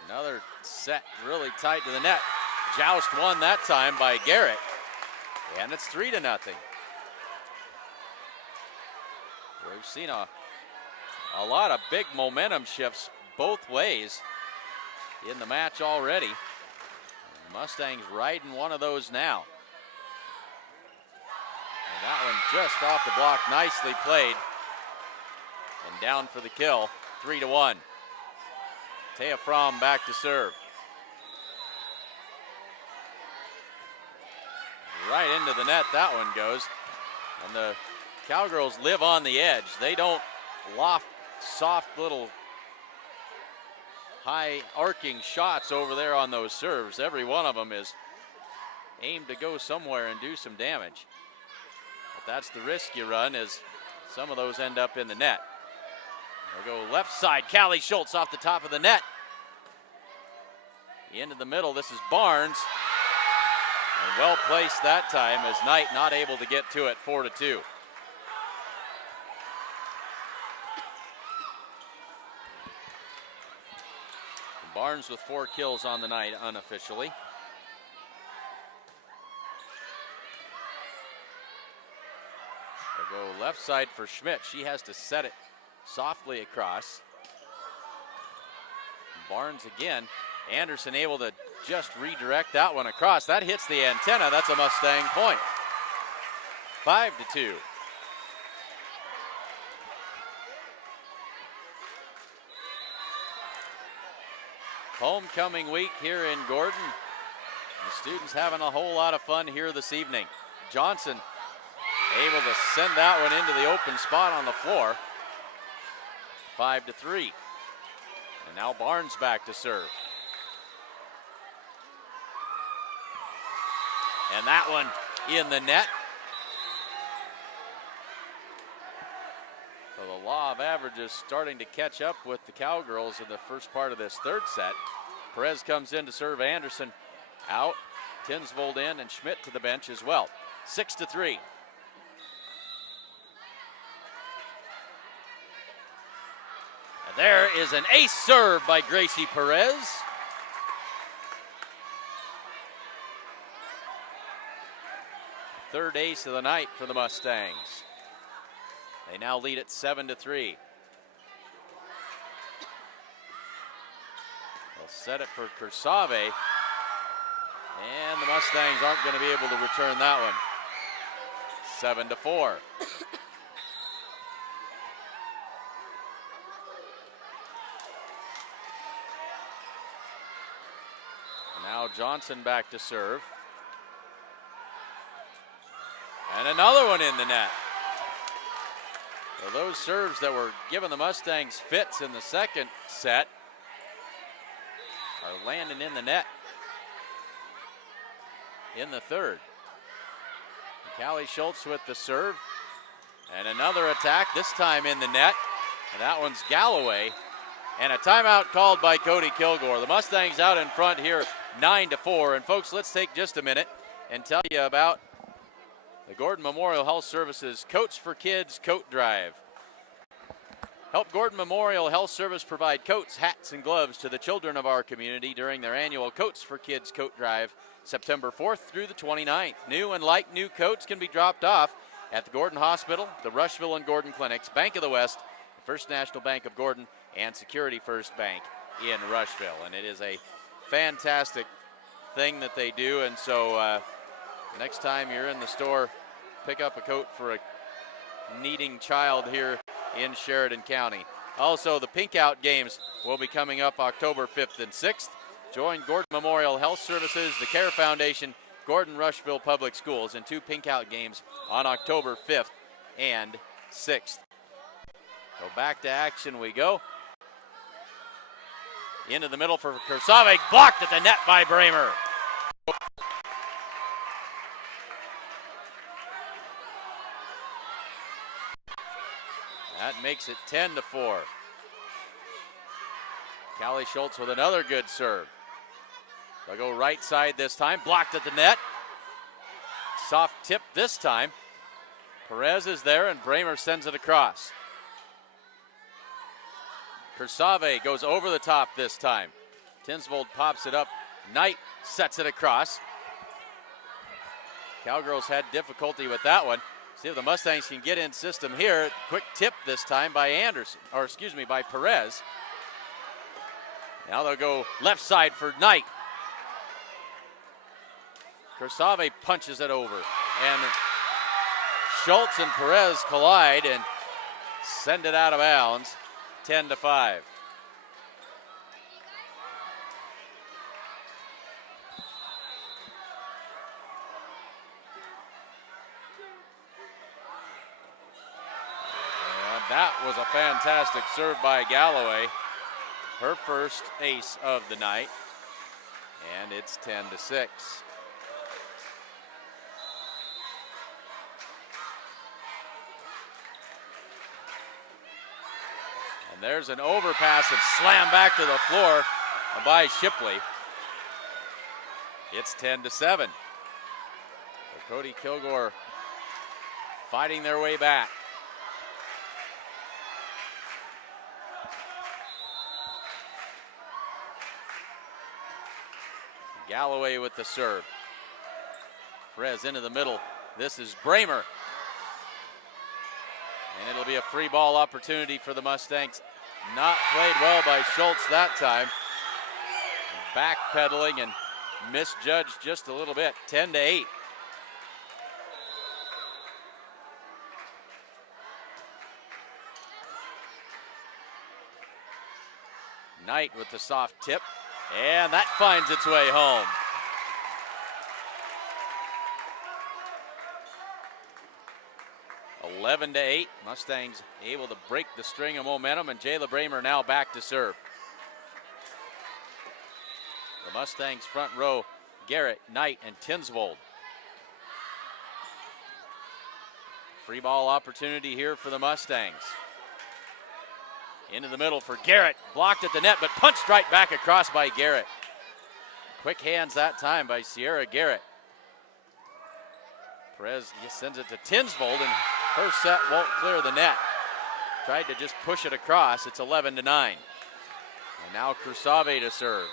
Another set really tight to the net. Joust won that time by Garrett. And it's 3-0. We've seen a lot of big momentum shifts both ways in the match already. Mustangs riding one of those now. And that one just off the block, nicely played. And down for the kill, 3-1. Taya Fromm back to serve. Right into the net, that one goes. And the Cowgirls live on the edge. They don't loft soft little high arcing shots over there on those serves. Every one of them is aimed to go somewhere and do some damage. But that's the risk you run, as some of those end up in the net. They'll go left side, Callie Schultz off the top of the net. Into the middle, this is Barnes. And well placed that time, as Knight not able to get to it, 4-2. Barnes with 4 kills on the night unofficially. They'll go left side for Schmidt. She has to set it softly across. Barnes again. Anderson able to just redirect that one across. That hits the antenna. That's a Mustang point. 5-2. Homecoming week here in Gordon. The students having a whole lot of fun here this evening. Johnson able to send that one into the open spot on the floor. 5-3. And now Barnes back to serve. And that one in the net. So the law of averages starting to catch up with the Cowgirls in the first part of this third set. Perez comes in to serve Anderson out. Tinsvold in and Schmidt to the bench as well. 6-3. And there is an ace serve by Gracie Perez. Third ace of the night for the Mustangs. They now lead at 7-3. They'll set it for Kursave. And the Mustangs aren't going to be able to return that one. 7-4. Now Johnson back to serve. And another one in the net. So those serves that were giving the Mustangs fits in the second set are landing in the net in the third. Callie Schultz with the serve. And another attack, this time in the net. And that one's Galloway. And a timeout called by Cody-Kilgore. The Mustangs out in front here, 9-4. And folks, let's take just a minute and tell you about the Gordon Memorial Health Services Coats for Kids Coat Drive. Help Gordon Memorial Health Service provide coats, hats, and gloves to the children of our community during their annual Coats for Kids Coat Drive, September 4th through the 29th. New and like new coats can be dropped off at the Gordon Hospital, the Rushville and Gordon Clinics, Bank of the West, First National Bank of Gordon, and Security First Bank in Rushville. And it is a fantastic thing that they do, and so next time you're in the store, pick up a coat for a needing child here in Sheridan County. Also, the Pink Out games will be coming up October 5th and 6th. Join Gordon Memorial Health Services, the Care Foundation, Gordon-Rushville Public Schools in 2 Pink Out games on October 5th and 6th. So back to action we go. Into the middle for Kursave, blocked at the net by Bramer. That makes it 10-4. Callie Schultz with another good serve. They'll go right side this time, blocked at the net. Soft tip this time. Perez is there and Bramer sends it across. Kursave goes over the top this time. Tinsvold pops it up. Knight sets it across. Cowgirls had difficulty with that one. See if the Mustangs can get in system here. Quick tip this time by by Perez. Now they'll go left side for Knight. Kursave punches it over. And Schultz and Perez collide and send it out of bounds, 10-5. And that was a fantastic serve by Galloway. Her first ace of the night. And it's 10-6. And there's an overpass and slam back to the floor by Shipley. It's 10-7. So Cody-Kilgore fighting their way back. Galloway with the serve. Perez into the middle. This is Bramer. And it'll be a free ball opportunity for the Mustangs. Not played well by Schultz that time. Backpedaling and misjudged just a little bit. 10-8. Knight with the soft tip. And that finds its way home. (11-8). Mustangs able to break the string of momentum, and Jayla Bramer now back to serve. The Mustangs front row, Garrett, Knight, and Tinsvold. Free ball opportunity here for the Mustangs. Into the middle for Garrett, blocked at the net, but punched right back across by Garrett. Quick hands that time by Sierra Garrett. Perez sends it to Tinsvold, and her set won't clear the net. Tried to just push it across. It's 11-9. And now Kursave to serve.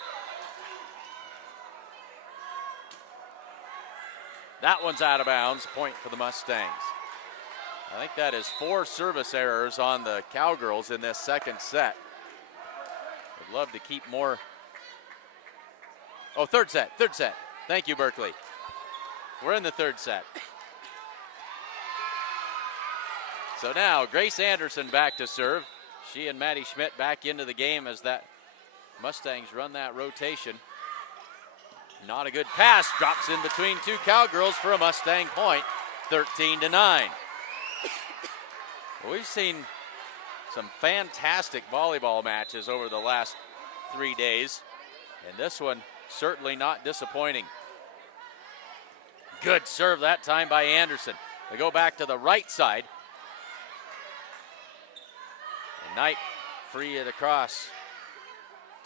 That one's out of bounds. Point for the Mustangs. I think that is 4 service errors on the Cowgirls in this second set. I'd love to keep more. Oh, third set. Thank you, Berkeley. We're in the third set. So now Grace Anderson back to serve. She and Maddie Schmidt back into the game as that Mustangs run that rotation. Not a good pass. Drops in between 2 Cowgirls for a Mustang point. 13-9. We've seen some fantastic volleyball matches over the last 3 days, and this one certainly not disappointing. Good serve that time by Anderson. They go back to the right side. And Knight free it across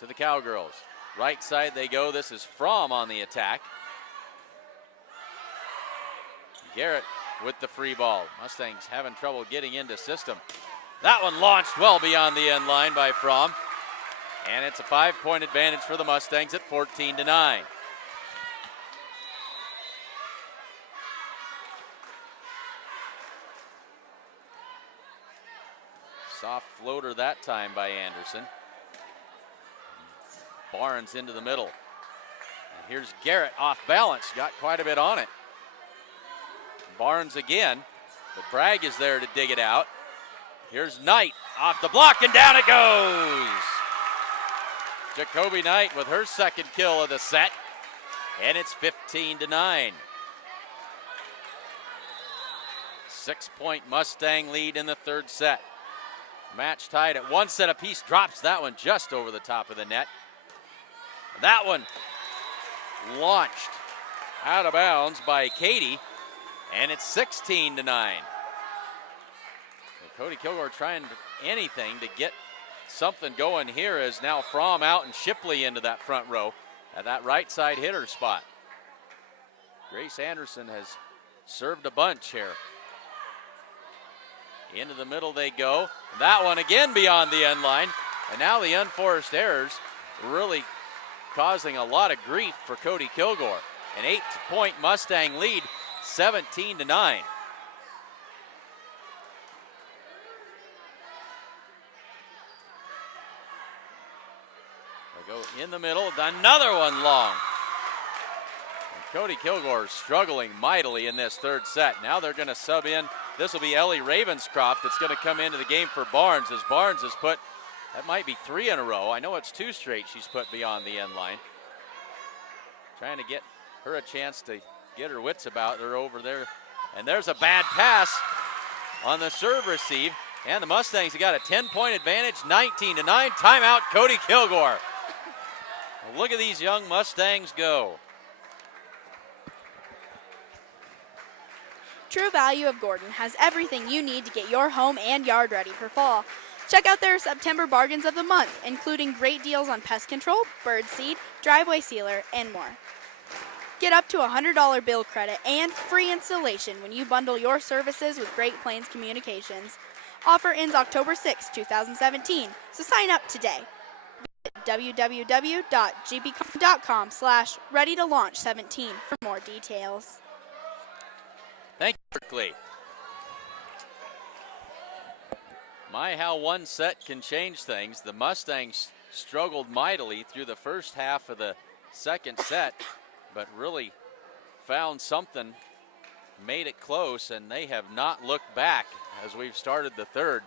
to the Cowgirls. Right side they go. This is Fromm on the attack. Garrett with the free ball. Mustangs having trouble getting into system. That one launched well beyond the end line by Fromm. And it's a 5-point advantage for the Mustangs at 14-9. Soft floater that time by Anderson. Barnes into the middle. And here's Garrett off balance. Got quite a bit on it. Barnes again, but Bragg is there to dig it out. Here's Knight off the block, and down it goes. Jacoby Knight with her second kill of the set, and it's 15-9. 6-point Mustang lead in the third set. Match tied at 1 set apiece. Drops that one just over the top of the net. That one launched out of bounds by Katie. And it's 16-9. Cody-Kilgore trying anything to get something going here as now Fromm out and Shipley into that front row at that right side hitter spot. Grace Anderson has served a bunch here. Into the middle they go. That one again beyond the end line. And now the unforced errors really causing a lot of grief for Cody-Kilgore. An 8-point Mustang lead. 17-9. They go in the middle, another one long. And Cody-Kilgore struggling mightily in this third set. Now they're going to sub in. This will be Ellie Ravenscroft that's going to come into the game for Barnes, as Barnes has put, that might be 3 in a row. I know it's 2 straight she's put beyond the end line. Trying to get her a chance to get her wits about her over there. And there's a bad pass on the serve receive. And the Mustangs have got a 10-point advantage, 19-9. Timeout, Cody-Kilgore. Look at these young Mustangs go. True Value of Gordon has everything you need to get your home and yard ready for fall. Check out their September bargains of the month, including great deals on pest control, bird seed, driveway sealer, and more. Get up to a $100 bill credit and free installation when you bundle your services with Great Plains Communications. Offer ends October 6, 2017, so sign up today. Visit www.gbcom.com/ready-to-launch17 for more details. Thank you, Berkeley. My, how one set can change things. The Mustangs struggled mightily through the first half of the second set, but really found something, made it close, and they have not looked back as we've started the third.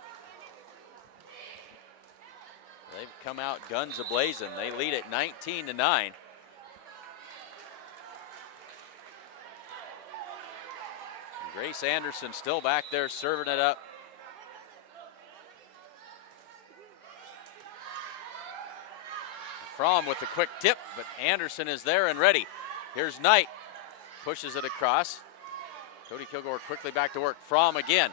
They've come out guns a-blazing. They lead it 19-9. Grace Anderson still back there serving it up. Fromm with the quick tip, but Anderson is there and ready. Here's Knight, pushes it across. Cody-Kilgore quickly back to work. Fromm again.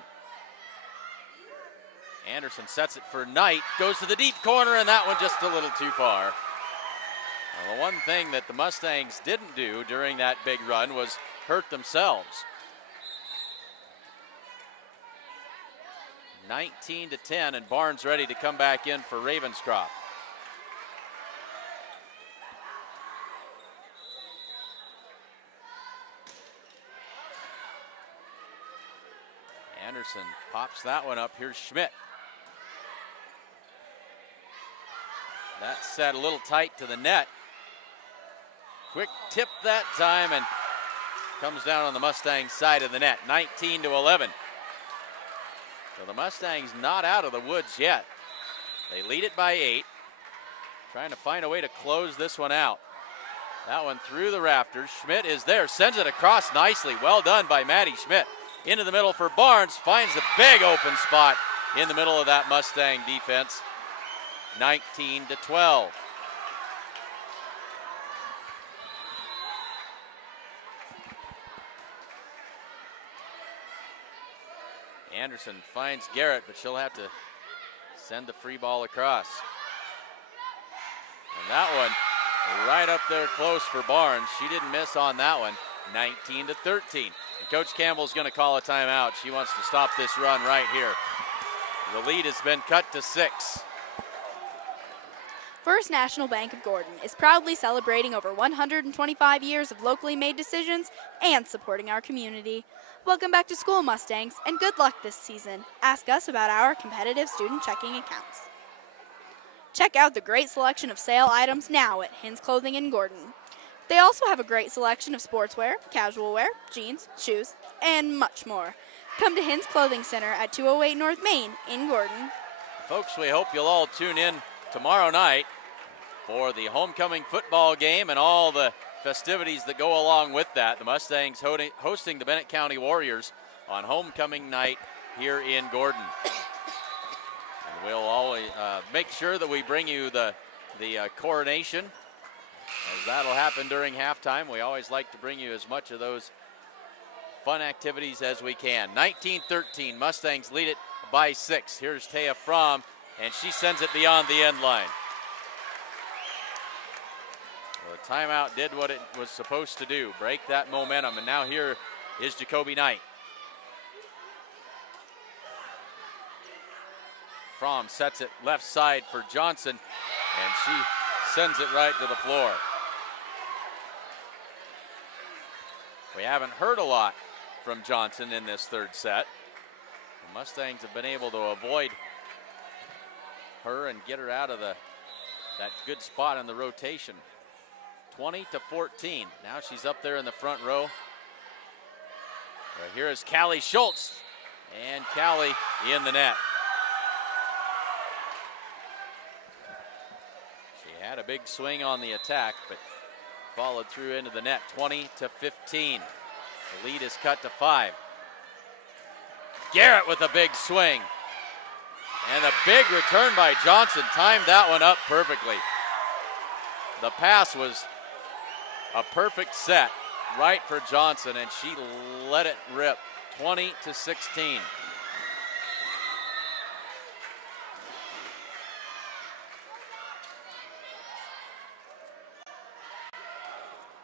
Anderson sets it for Knight, goes to the deep corner, and that one just a little too far. Well, the one thing that the Mustangs didn't do during that big run was hurt themselves. 19-10, and Barnes ready to come back in for Ravenscroft. Anderson pops that one up. Here's Schmidt. That set a little tight to the net. Quick tip that time, and comes down on the Mustangs side of the net. 19-11. So the Mustangs not out of the woods yet. They lead it by 8. Trying to find a way to close this one out. That one through the rafters. Schmidt is there, sends it across nicely. Well done by Maddie Schmidt. Into the middle for Barnes, finds a big open spot in the middle of that Mustang defense. 19-12. Anderson finds Garrett, but she'll have to send the free ball across. And that one right up there close for Barnes. She didn't miss on that one. 19-13. And Coach Campbell's going to call a timeout. She wants to stop this run right here. The lead has been cut to 6. First National Bank of Gordon is proudly celebrating over 125 years of locally made decisions and supporting our community. Welcome back to school, Mustangs, and good luck this season. Ask us about our competitive student checking accounts. Check out the great selection of sale items now at Hins Clothing in Gordon. They also have a great selection of sportswear, casual wear, jeans, shoes, and much more. Come to Hins Clothing Center at 208 North Main in Gordon. Folks, we hope you'll all tune in tomorrow night for the homecoming football game and all the festivities that go along with that. The Mustangs hosting the Bennett County Warriors on homecoming night here in Gordon. And we'll always make sure that we bring you the coronation, as that'll happen during halftime. We always like to bring you as much of those fun activities as we can. 19-13, Mustangs lead it by 6. Here's Taya Fromm, and she sends it beyond the end line. Well, the timeout did what it was supposed to do, break that momentum, and now here is Jacoby Knight. Fromm sets it left side for Johnson, and she sends it right to the floor. We haven't heard a lot from Johnson in this third set. The Mustangs have been able to avoid her and get her out of that good spot in the rotation. 20-14. Now she's up there in the front row. Right here is Callie Schultz, and Callie in the net. She had a big swing on the attack, but followed through into the net. 20-15. The lead is cut to 5. Garrett with a big swing. And a big return by Johnson. Timed that one up perfectly. The pass was a perfect set right for Johnson, and she let it rip. 20-16.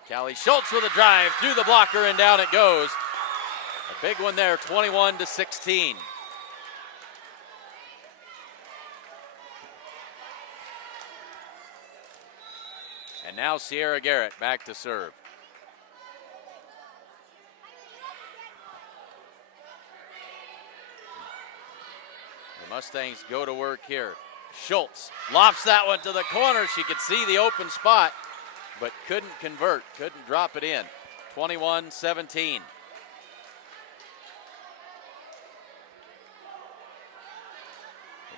Callie Schultz with a drive through the blocker, and down it goes. A big one there, 21-16. And now Sierra Garrett back to serve. The Mustangs go to work here. Schultz lofts that one to the corner. She could see the open spot, but couldn't convert, couldn't drop it in. 21-17.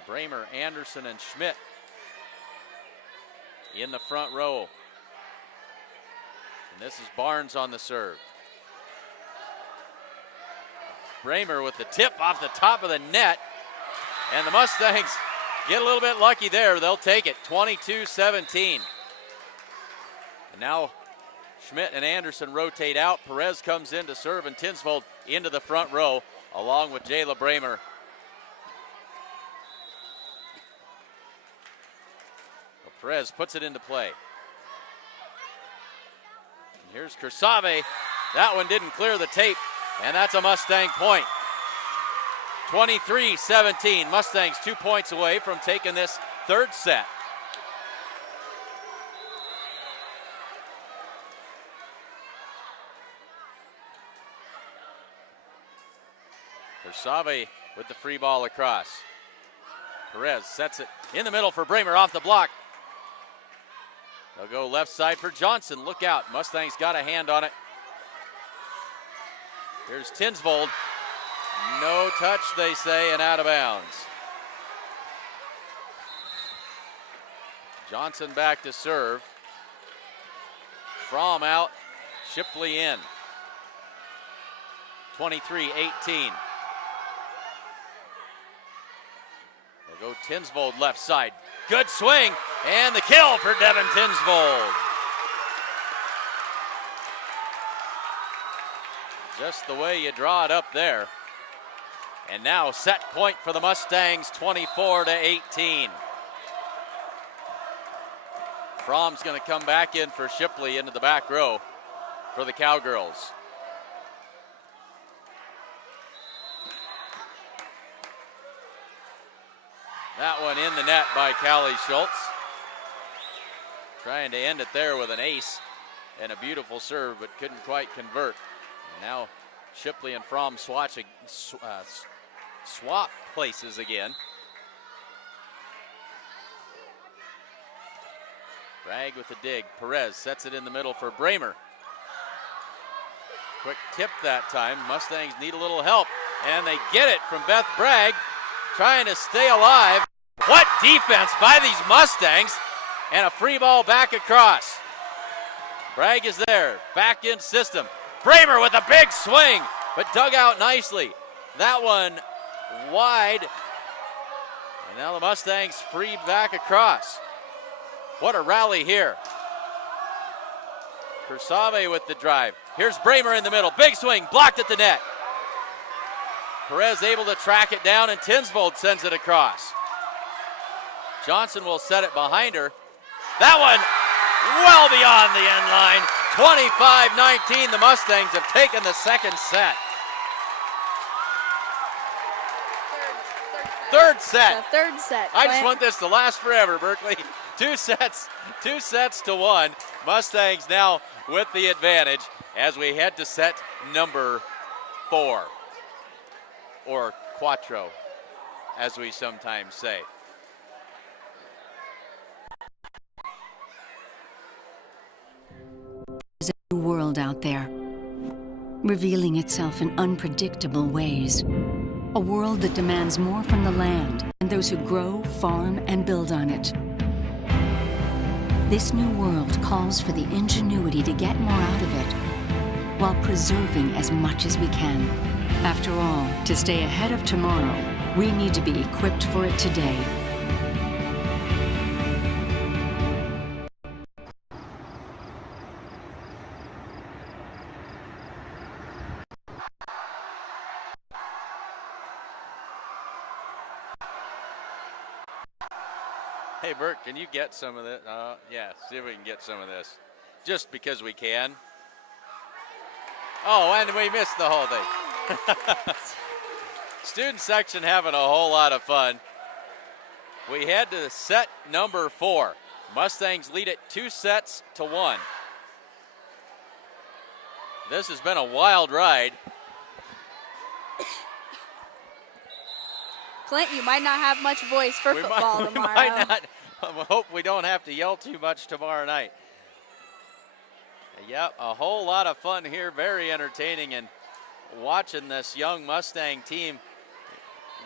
Bramer, Anderson, and Schmidt in the front row. And this is Barnes on the serve. Bramer with the tip off the top of the net. And the Mustangs get a little bit lucky there. They'll take it, 22-17. And now Schmidt and Anderson rotate out. Perez comes in to serve, and Tinsvold into the front row along with Jayla Bramer. Perez puts it into play. And here's Kersave. That one didn't clear the tape, and that's a Mustang point. 23-17. Mustangs 2 points away from taking this third set. Kersave with the free ball across. Perez sets it in the middle for Bramer off the block. They'll go left side for Johnson. Look out. Mustangs got a hand on it. Here's Tinsvold. No touch, they say, and out of bounds. Johnson back to serve. Fromm out. Shipley in. 23-18. They'll go Tinsvold left side. Good swing, and the kill for Devin Tinsvold. Just the way you draw it up there. And now set point for the Mustangs, 24-18. Fromm's going to come back in for Shipley into the back row for the Cowgirls. That one in the net by Callie Schultz. Trying to end it there with an ace and a beautiful serve, but couldn't quite convert. And now Shipley and Fromm swap places again. Bragg with the dig. Perez sets it in the middle for Bramer. Quick tip that time. Mustangs need a little help, and they get it from Beth Bragg, trying to stay alive. What defense by these Mustangs, and a free ball back across. Bragg is there, back in system. Bramer with a big swing, but dug out nicely. That one wide, and now the Mustangs freed back across. What a rally here. Kersave with the drive. Here's Bramer in the middle, big swing, blocked at the net. Perez able to track it down, and Tinsvold sends it across. Johnson will set it behind her. That one well beyond the end line. 25-19, the Mustangs have taken the second set. Third set. The third set. I just want this to last forever, Berkeley. Two sets to one. Mustangs now with the advantage as we head to set number 4. Or quattro, as we sometimes say. out there, revealing itself in unpredictable ways. A world that demands more from the land and those who grow, farm, and build on it. This new world calls for the ingenuity to get more out of it, while preserving as much as we can. After all, to stay ahead of tomorrow, we need to be equipped for it today. Hey, Bert, can you get some of this? Yeah, see if we can get some of this. Just because we can. Oh, and we missed the whole thing. Student section having a whole lot of fun. We head to set number 4. Mustangs lead it 2-1. This has been a wild ride. Clint, you might not have much voice for football tomorrow. We might not. I hope we don't have to yell too much tomorrow night. Yep, a whole lot of fun here. Very entertaining, and watching this young Mustang team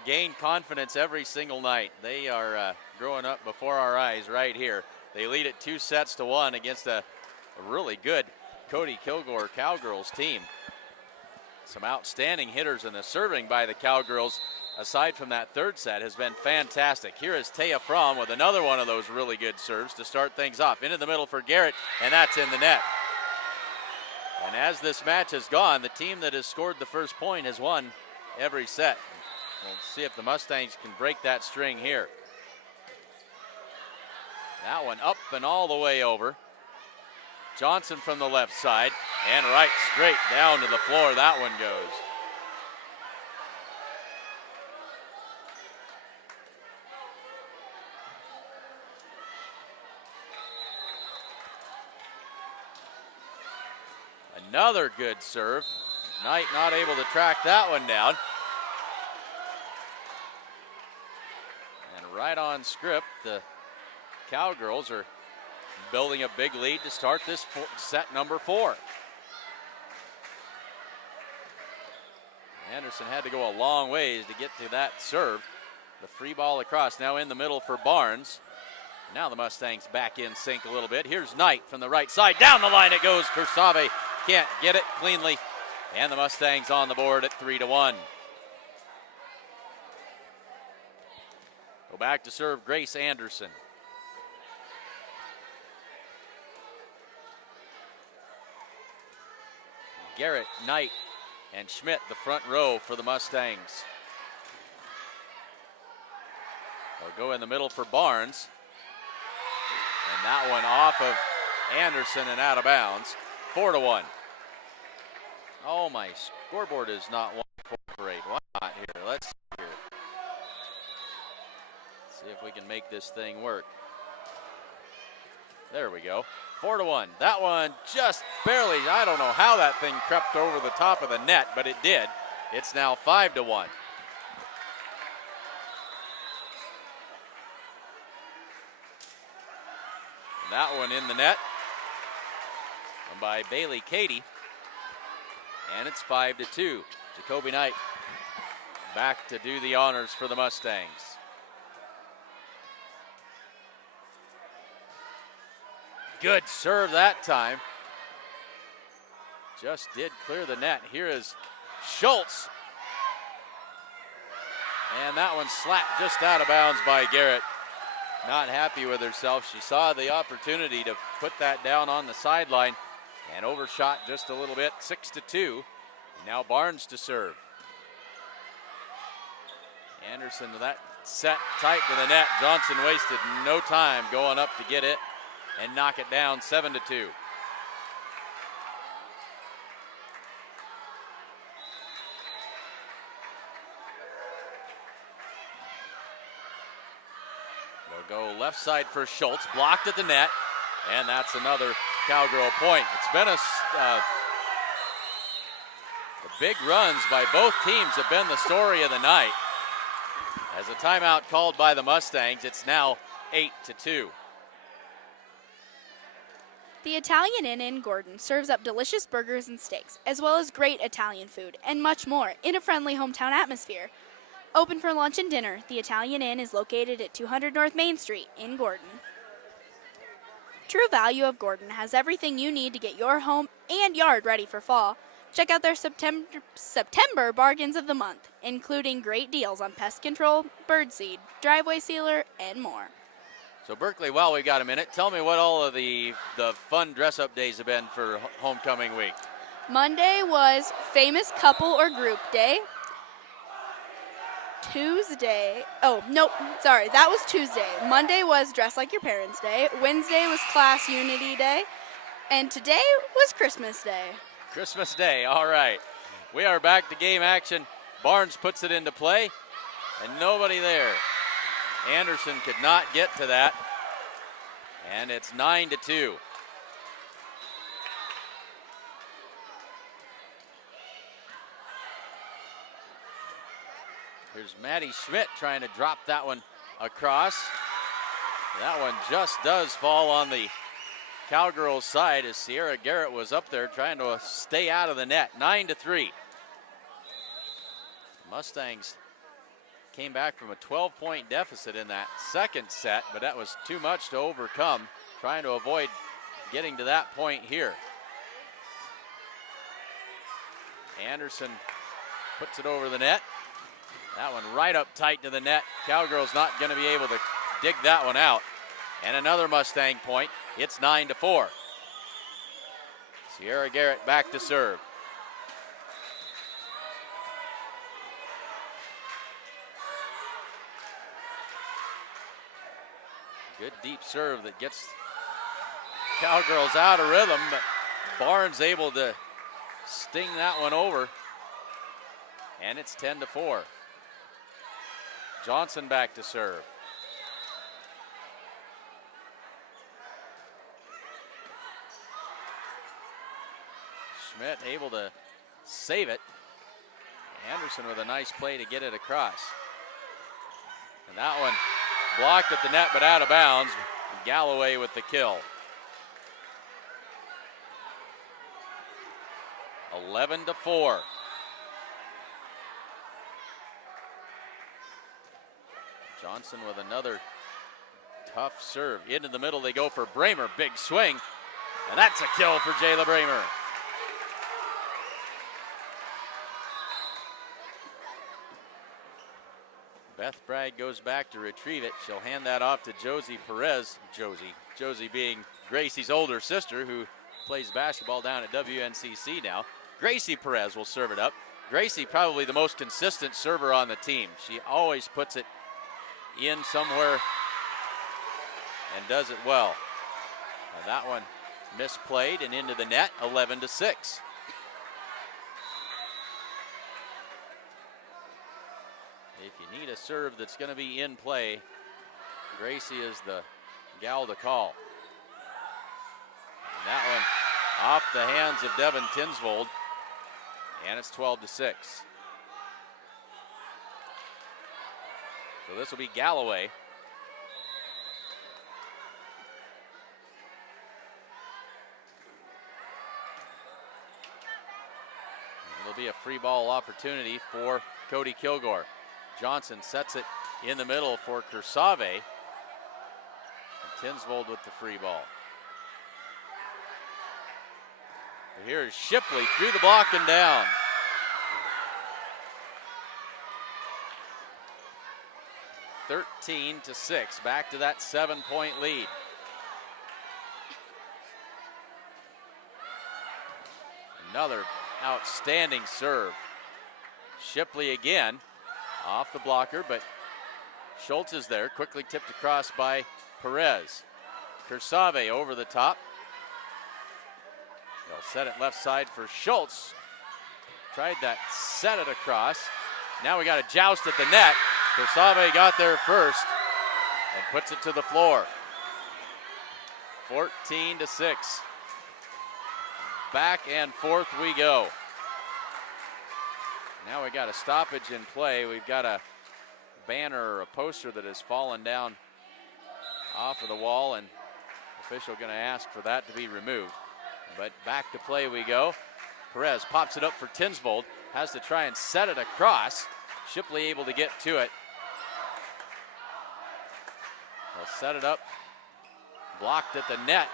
gain confidence every single night. They are growing up before our eyes right here. They lead it 2-1 against a really good Cody-Kilgore Cowgirls team. Some outstanding hitters, and the serving by the Cowgirls, aside from that third set, has been fantastic. Here is Taya Fromm with another one of those really good serves to start things off. Into the middle for Garrett, and that's in the net. And as this match has gone, the team that has scored the first point has won every set. We'll see if the Mustangs can break that string here. That one up and all the way over. Johnson from the left side, and right straight down to the floor. That one goes. Another good serve. Knight not able to track that one down. And right on script, the Cowgirls are building a big lead to start this set number 4. Anderson had to go a long ways to get to that serve. The free ball across, now in the middle for Barnes. Now the Mustangs back in sync a little bit. Here's Knight from the right side. Down the line it goes. Kursave can't get it cleanly. And the Mustangs on the board at 3-1. Go back to serve Grace Anderson. Garrett, Knight, and Schmidt, the front row for the Mustangs. They'll go in the middle for Barnes. And that one off of Anderson and out of bounds. 4-1. Oh, my scoreboard is not wanting to cooperate. Why not here? Let's see here. See if we can make this thing work. There we go. 4-1. That one just barely, I don't know how that thing crept over the top of the net, but it did. It's now 5-1. That one in the net by Bailey Cady. And it's 5-2. Jacoby Knight back to do the honors for the Mustangs. Good serve that time. Just did clear the net. Here is Schultz. And that one slapped just out of bounds by Garrett. Not happy with herself. She saw the opportunity to put that down on the sideline and overshot just a little bit. 6-2. Now Barnes to serve. Anderson to that set tight to the net. Johnson wasted no time going up to get it and knock it down. 7-2. Go left side for Schultz, blocked at the net, and that's another Cowgirl point. It's been the big runs by both teams have been the story of the night. As a timeout called by the Mustangs, it's now 8-2. The Italian Inn in Gordon serves up delicious burgers and steaks, as well as great Italian food and much more in a friendly hometown atmosphere. Open for lunch and dinner, the Italian Inn is located at 200 North Main Street in Gordon. True Value of Gordon has everything you need to get your home and yard ready for fall. Check out their September bargains of the month, including great deals on pest control, birdseed, driveway sealer, and more. So Berkeley, while we've got a minute, tell me what all of the fun dress-up days have been for homecoming week. Monday was famous couple or group day. Tuesday, that was Tuesday. Monday was dress like your parents' day. Wednesday was class unity day. And today was Christmas Day. Christmas Day, all right. We are back to game action. Barnes puts it into play, and nobody there. Anderson could not get to that, and it's 9-2. Here's Maddie Schmidt trying to drop that one across. That one just does fall on the Cowgirls' side as Sierra Garrett was up there trying to stay out of the net. 9-3. Mustangs came back from a 12-point deficit in that second set, but that was too much to overcome, trying to avoid getting to that point here. Anderson puts it over the net. That one right up tight to the net. Cowgirls not going to be able to dig that one out. And another Mustang point. It's 9-4. Sierra Garrett back to serve. Good deep serve that gets Cowgirls out of rhythm, but Barnes able to sting that one over. And it's 10-4. Johnson back to serve. Schmidt able to save it. Anderson with a nice play to get it across. And that one blocked at the net but out of bounds. Galloway with the kill. 11-4. Johnson with another tough serve. Into the middle they go for Bramer. Big swing. And that's a kill for Jayla Bramer. Beth Bragg goes back to retrieve it. She'll hand that off to Josie Perez. Josie being Gracie's older sister who plays basketball down at WNCC now. Gracie Perez will serve it up. Gracie probably the most consistent server on the team. She always puts it in somewhere and does it well. Now that one misplayed and into the net, 11-6. If you need a serve that's going to be in play, Gracie is the gal to call. And that one off the hands of Devin Tinsvold, and it's 12-6. So this will be Galloway. It'll be a free ball opportunity for Cody-Kilgore. Johnson sets it in the middle for Kersave. And Tinsvold with the free ball. Here's Shipley through the block and down. (13-6), back to that 7-point lead. Another outstanding serve. Shipley again off the blocker, but Schultz is there, quickly tipped across by Perez. Kersave over the top. They'll set it left side for Schultz. Tried that, set it across. Now we got a joust at the net. Kersave got there first and puts it to the floor. 14-6. Back and forth we go. Now we got a stoppage in play. We've got a banner or a poster that has fallen down off of the wall, and official going to ask for that to be removed. But back to play we go. Perez pops it up for Tinsvold. Has to try and set it across. Shipley able to get to it. They'll set it up. Blocked at the net.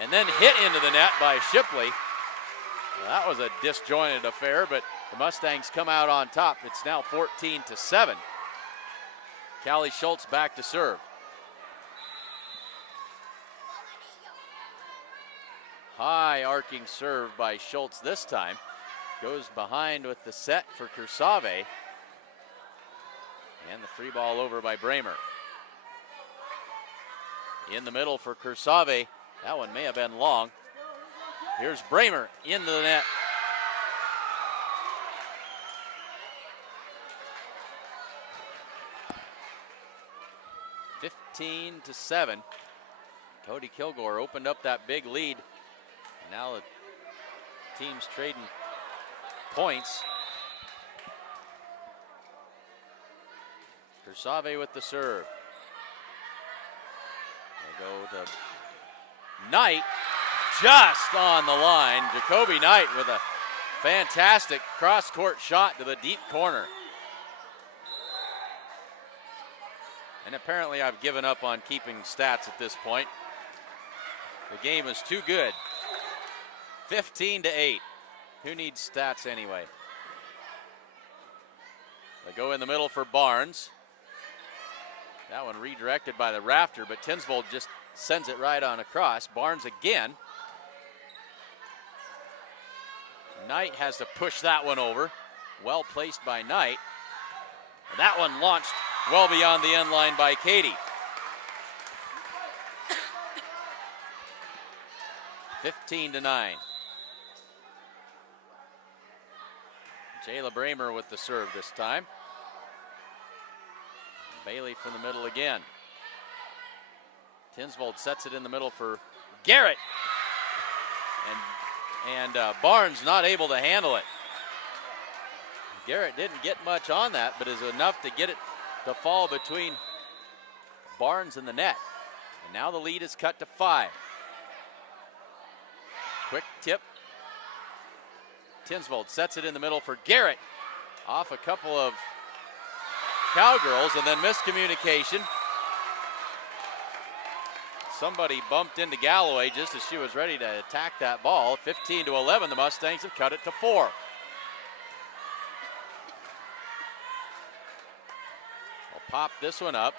And then hit into the net by Shipley. Well, that was a disjointed affair, but the Mustangs come out on top. It's now 14-7. Callie Schultz back to serve. High arcing serve by Schultz this time. Goes behind with the set for Kursave. And the free ball over by Bramer. In the middle for Kursave. That one may have been long. Here's Bramer into the net. (15-7). Cody-Kilgore opened up that big lead. Now the team's trading points. Kursave with the serve. They go to Knight, just on the line. Jacoby Knight with a fantastic cross-court shot to the deep corner. And apparently I've given up on keeping stats at this point. The game is too good. 15-8. Who needs stats anyway? They go in the middle for Barnes. That one redirected by the rafter, but Tinsvold just sends it right on across. Barnes again. Knight has to push that one over. Well placed by Knight. And that one launched well beyond the end line by Katie. 15-9. Jayla Bramer with the serve this time. Bailey from the middle again. Tinsvold sets it in the middle for Garrett. And Barnes not able to handle it. Garrett didn't get much on that, but is enough to get it to fall between Barnes and the net. And now the lead is cut to 5. Quick tip. Tinsvold sets it in the middle for Garrett. Off a couple of Cowgirls, and then miscommunication. Somebody bumped into Galloway just as she was ready to attack that ball. 15-11, the Mustangs have cut it to 4. I'll pop this one up.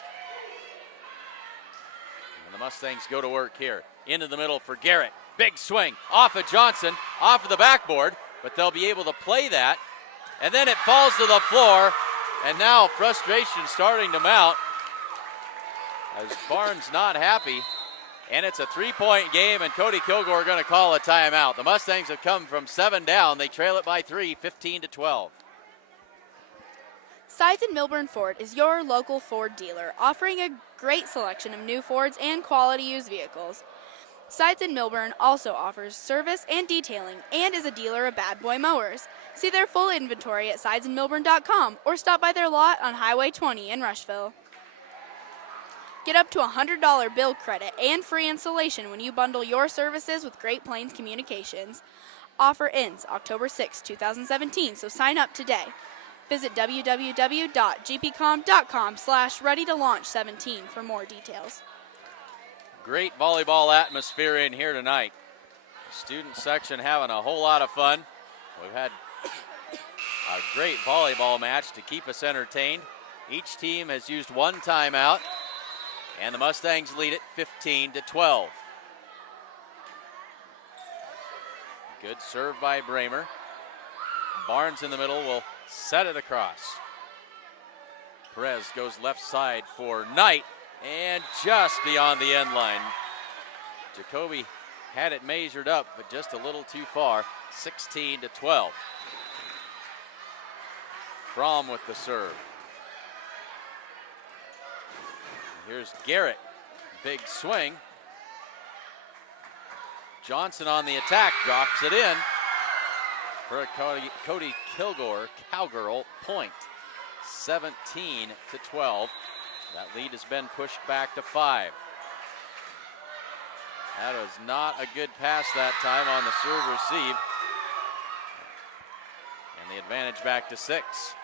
And the Mustangs go to work here. Into the middle for Garrett. Big swing off of Johnson, off of the backboard, but they'll be able to play that. And then it falls to the floor, and now frustration starting to mount as Barnes not happy. And it's a 3-point game, and Cody-Kilgore going to call a timeout. The Mustangs have come from 7 down. They trail it by 3, 15-12. Sides in Milburn Ford is your local Ford dealer, offering a great selection of new Fords and quality used vehicles. Sides in Milburn also offers service and detailing and is a dealer of Bad Boy mowers. See their full inventory at sidesinmilburn.com or stop by their lot on Highway 20 in Rushville. Get up to $100 bill credit and free installation when you bundle your services with Great Plains Communications. Offer ends October 6, 2017, so sign up today. Visit www.gpcom.com/ready-to-launch17 for more details. Great volleyball atmosphere in here tonight. The student section having a whole lot of fun. We've had a great volleyball match to keep us entertained. Each team has used one timeout, and the Mustangs lead it 15-12. Good serve by Bramer. Barnes in the middle will set it across. Perez goes left side for Knight, and just beyond the end line. Jacoby had it measured up, but just a little too far. 16-12. Fromm with the serve. Here's Garrett. Big swing. Johnson on the attack, drops it in for a Cody-Kilgore Cowgirl point. 17-12. That lead has been pushed back to 5. That was not a good pass that time on the serve receive. And the advantage back to 6.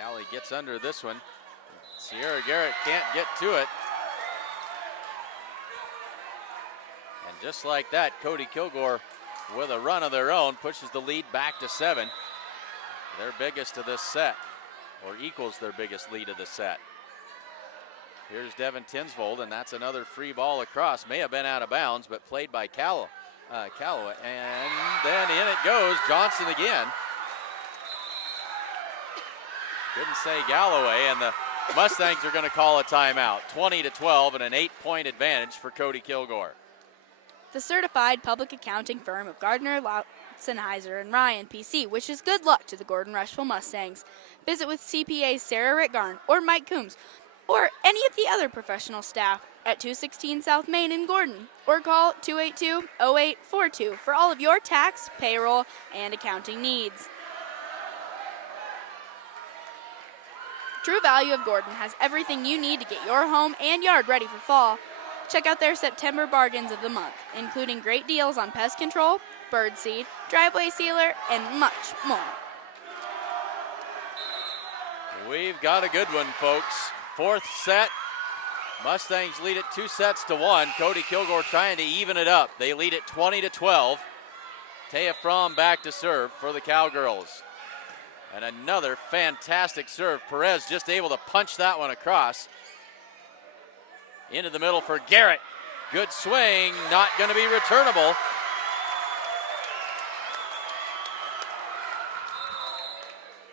Callie gets under this one. Sierra Garrett can't get to it. And just like that, Cody-Kilgore, with a run of their own, pushes the lead back to 7. Their biggest of this set, or equals their biggest lead of the set. Here's Devin Tinsvold, and that's another free ball across. May have been out of bounds, but played by Calloway. And then in it goes, Johnson again. Didn't say Galloway, and the Mustangs are going to call a timeout. 20-12 and an 8-point advantage for Cody-Kilgore. The certified public accounting firm of Gardner, Lautzen-Heiser, and Ryan, PC, wishes good luck to the Gordon-Rushville Mustangs. Visit with CPAs Sarah Ritgarn or Mike Coombs or any of the other professional staff at 216 South Main in Gordon, or call 282-0842 for all of your tax, payroll, and accounting needs. True Value of Gordon has everything you need to get your home and yard ready for fall. Check out their September bargains of the month, including great deals on pest control, bird seed, driveway sealer, and much more. We've got a good one, folks. 4th set. Mustangs lead it 2-1. Cody-Kilgore trying to even it up. They lead it 20-12. Taya Fromm back to serve for the Cowgirls. And another fantastic serve. Perez just able to punch that one across. Into the middle for Garrett. Good swing, not going to be returnable.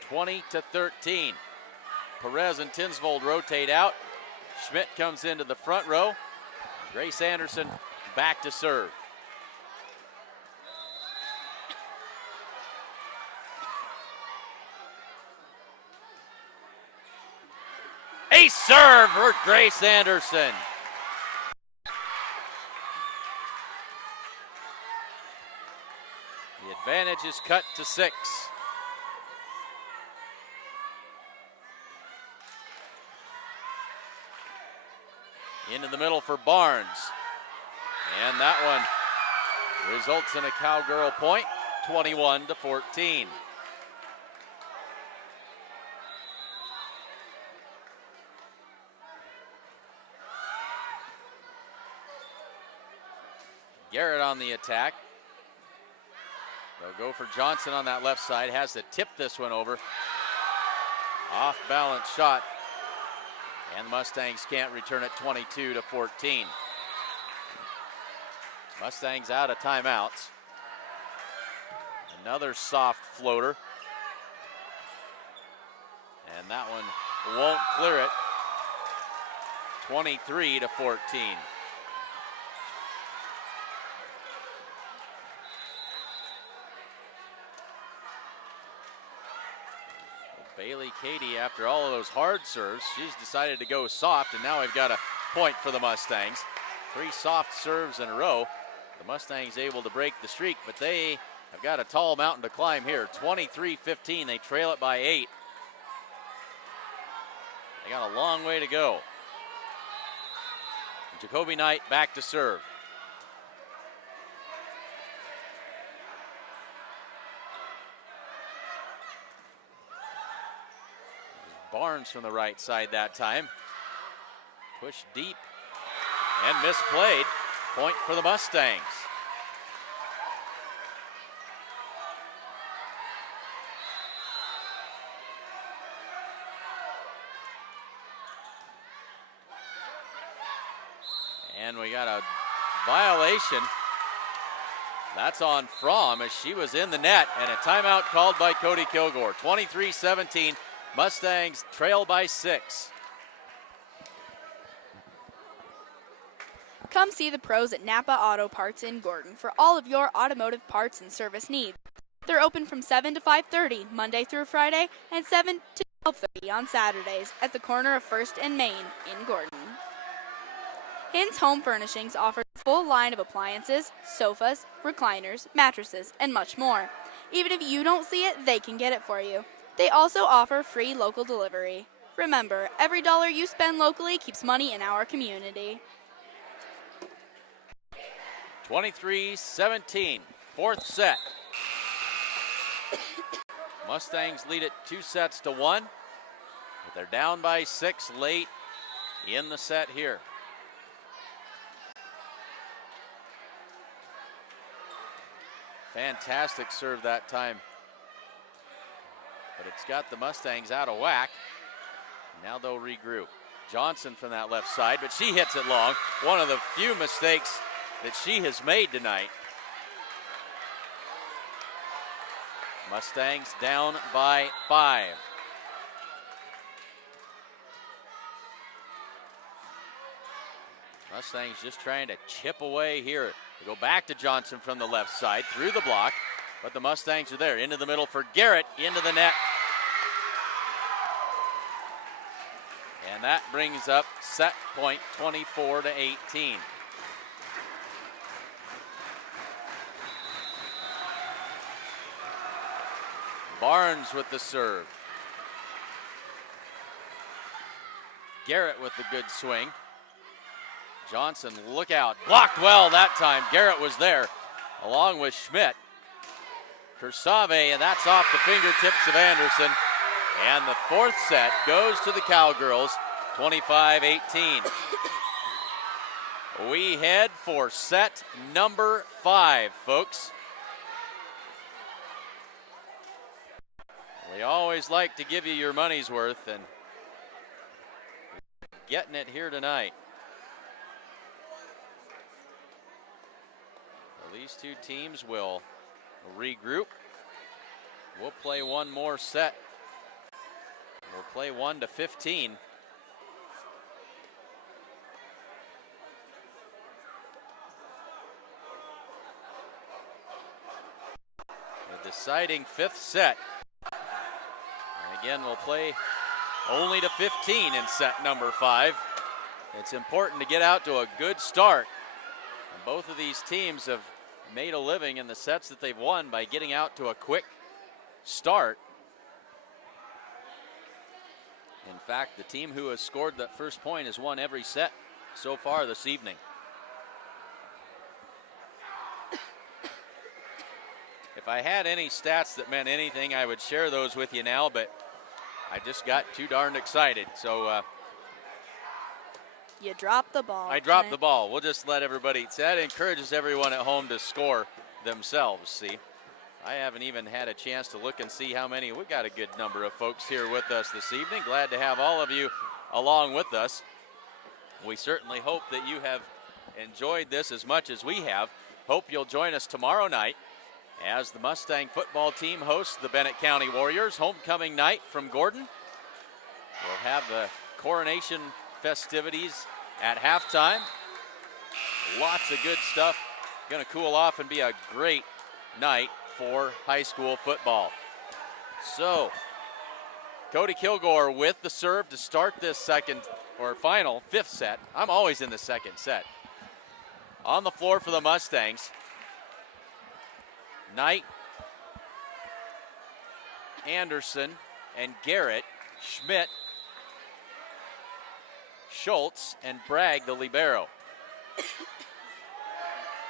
(20-13). Perez and Tinsvold rotate out. Schmidt comes into the front row. Grace Anderson back to serve. Ace serve for Grace Anderson. The advantage is cut to 6. Into the middle for Barnes. And that one results in a Cowgirl point, 21-14. Garrett on the attack. They'll go for Johnson on that left side. Has to tip this one over. Off balance shot. And the Mustangs can't return it. 22-14. Mustangs out of timeouts. Another soft floater. And that one won't clear it. 23-14. Bailey Cady, after all of those hard serves, she's decided to go soft, and now we've got a point for the Mustangs. 3 soft serves in a row. The Mustangs able to break the streak, but they have got a tall mountain to climb here. 23-15, they trail it by 8. They got a long way to go. Jacoby Knight back to serve. Barnes from the right side that time. Push deep and misplayed. Point for the Mustangs. And we got a violation. That's on Fromm as she was in the net, and a timeout called by Cody-Kilgore. 23-17. Mustangs trail by 6. Come see the pros at Napa Auto Parts in Gordon for all of your automotive parts and service needs. They're open from 7 to 5:30 Monday through Friday and 7 to 12:30 on Saturdays at the corner of 1st and Main in Gordon. Hins Home Furnishings offers a full line of appliances, sofas, recliners, mattresses, and much more. Even if you don't see it, they can get it for you. They also offer free local delivery. Remember, every dollar you spend locally keeps money in our community. 23-17, fourth set. Mustangs lead it 2-1, but they're down by 6 late in the set here. Fantastic serve that time, but it's got the Mustangs out of whack. Now they'll regroup. Johnson from that left side, but she hits it long. One of the few mistakes that she has made tonight. Mustangs down by 5. Mustangs just trying to chip away here. They go back to Johnson from the left side, through the block, but the Mustangs are there. Into the middle for Garrett, into the net. And that brings up set point 24-18. Barnes with the serve. Garrett with the good swing. Johnson, look out. Blocked well that time. Garrett was there, along with Schmidt. Kersave, and that's off the fingertips of Anderson. And the fourth set goes to the Cowgirls, 25-18. We head for set number 5, folks. We always like to give you your money's worth, and getting it here tonight. Well, these two teams will regroup. We'll play one more set. We'll play 1-15. The deciding 5th set. And again, we'll play only to 15 in set number 5. It's important to get out to a good start. And both of these teams have made a living in the sets that they've won by getting out to a quick start. In fact, the team who has scored that first point has won every set so far this evening. If I had any stats that meant anything, I would share those with you now, but I just got too darned excited. So you dropped the ball. I dropped the ball. We'll just let everybody, that encourages everyone at home to score themselves, see. I haven't even had a chance to look and see how many. We've got a good number of folks here with us this evening. Glad to have all of you along with us. We certainly hope that you have enjoyed this as much as we have. Hope you'll join us tomorrow night as the Mustang football team hosts the Bennett County Warriors. Homecoming night from Gordon. We'll have the coronation festivities at halftime. Lots of good stuff. Going to cool off and be a great night for high school football. So, Cody-Kilgore with the serve to start this second or final 5th set. I'm always in the second set. On the floor for the Mustangs. Knight, Anderson, and Garrett, Schmidt, Schultz, and Bragg, the libero.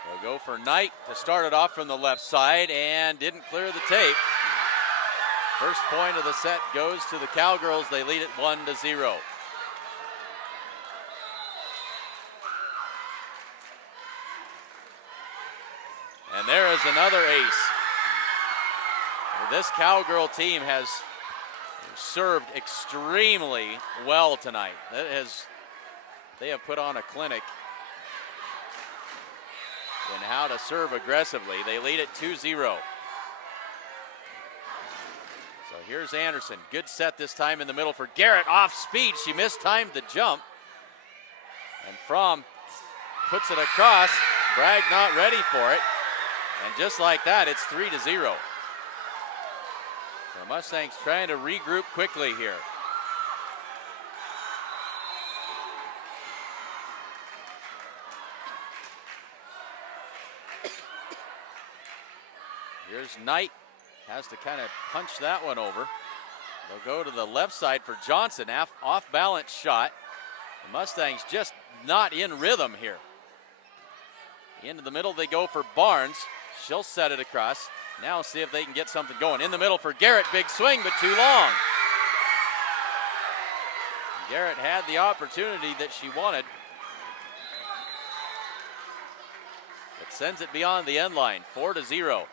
They'll go for Knight to start it off from the left side and didn't clear the tape. First point of the set goes to the Cowgirls. They lead it 1-0. And there is another ace. This Cowgirl team has served extremely well tonight. They have put on a clinic in how to serve aggressively. They lead it 2-0. So here's Anderson. Good set this time in the middle for Garrett. Off speed. She mistimed the jump. And Fromm puts it across. Bragg not ready for it. And just like that, it's 3-0. The Mustangs trying to regroup quickly here. Here's Knight. Has to kind of punch that one over. They'll go to the left side for Johnson. Off balance shot. The Mustangs just not in rhythm here. Into the middle they go for Barnes. She'll set it across. Now see if they can get something going. In the middle for Garrett. Big swing, but too long. Garrett had the opportunity that she wanted. It sends it beyond the end line, 4-0.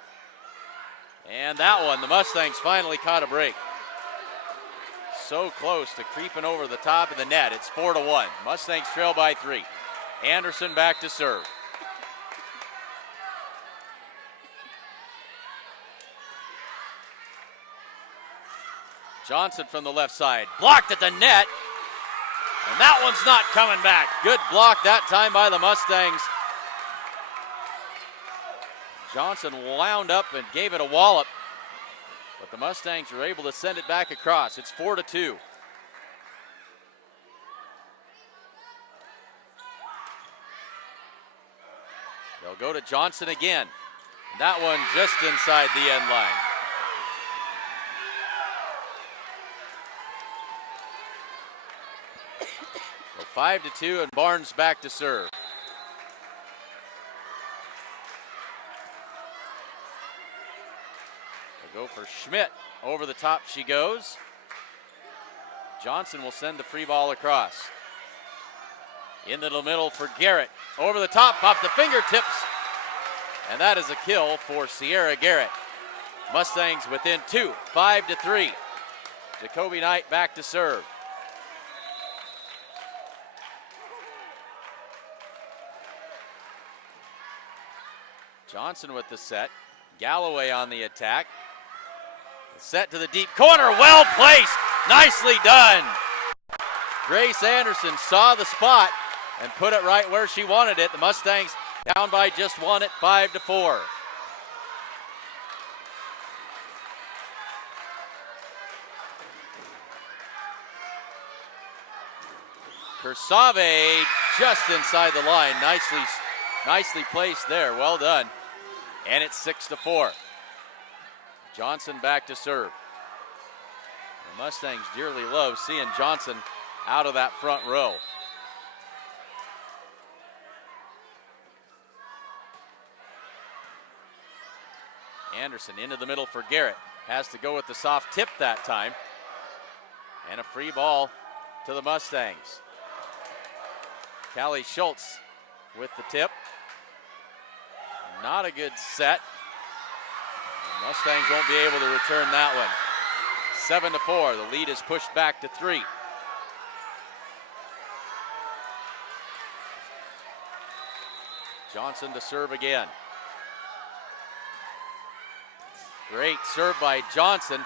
And that one, the Mustangs finally caught a break. So close to creeping over the top of the net. It's 4-1. Mustangs trail by 3. Anderson back to serve. Johnson from the left side, blocked at the net, and that one's not coming back. Good block that time by the Mustangs. Johnson wound up and gave it a wallop, but the Mustangs were able to send it back across. It's 4-2. They'll go to Johnson again. That one just inside the end line. So 5-2, and Barnes back to serve. They'll go for Schmidt. Over the top she goes. Johnson will send the free ball across. Into the middle for Garrett. Over the top, off the fingertips. And that is a kill for Sierra Garrett. Mustangs within 2, 5-3. Jacoby Knight back to serve. Johnson with the set. Galloway on the attack. Set to the deep corner, well placed. Nicely done. Grace Anderson saw the spot and put it right where she wanted it. The Mustangs down by just 1 at 5-4. Kersave just inside the line. Nicely placed there. Well done. And it's 6-4. Johnson back to serve. The Mustangs dearly love seeing Johnson out of that front row. Anderson into the middle for Garrett. Has to go with the soft tip that time. And a free ball to the Mustangs. Callie Schultz with the tip. Not a good set. The Mustangs won't be able to return that one. 7-4, the lead is pushed back to 3. Johnson to serve again. Great serve by Johnson,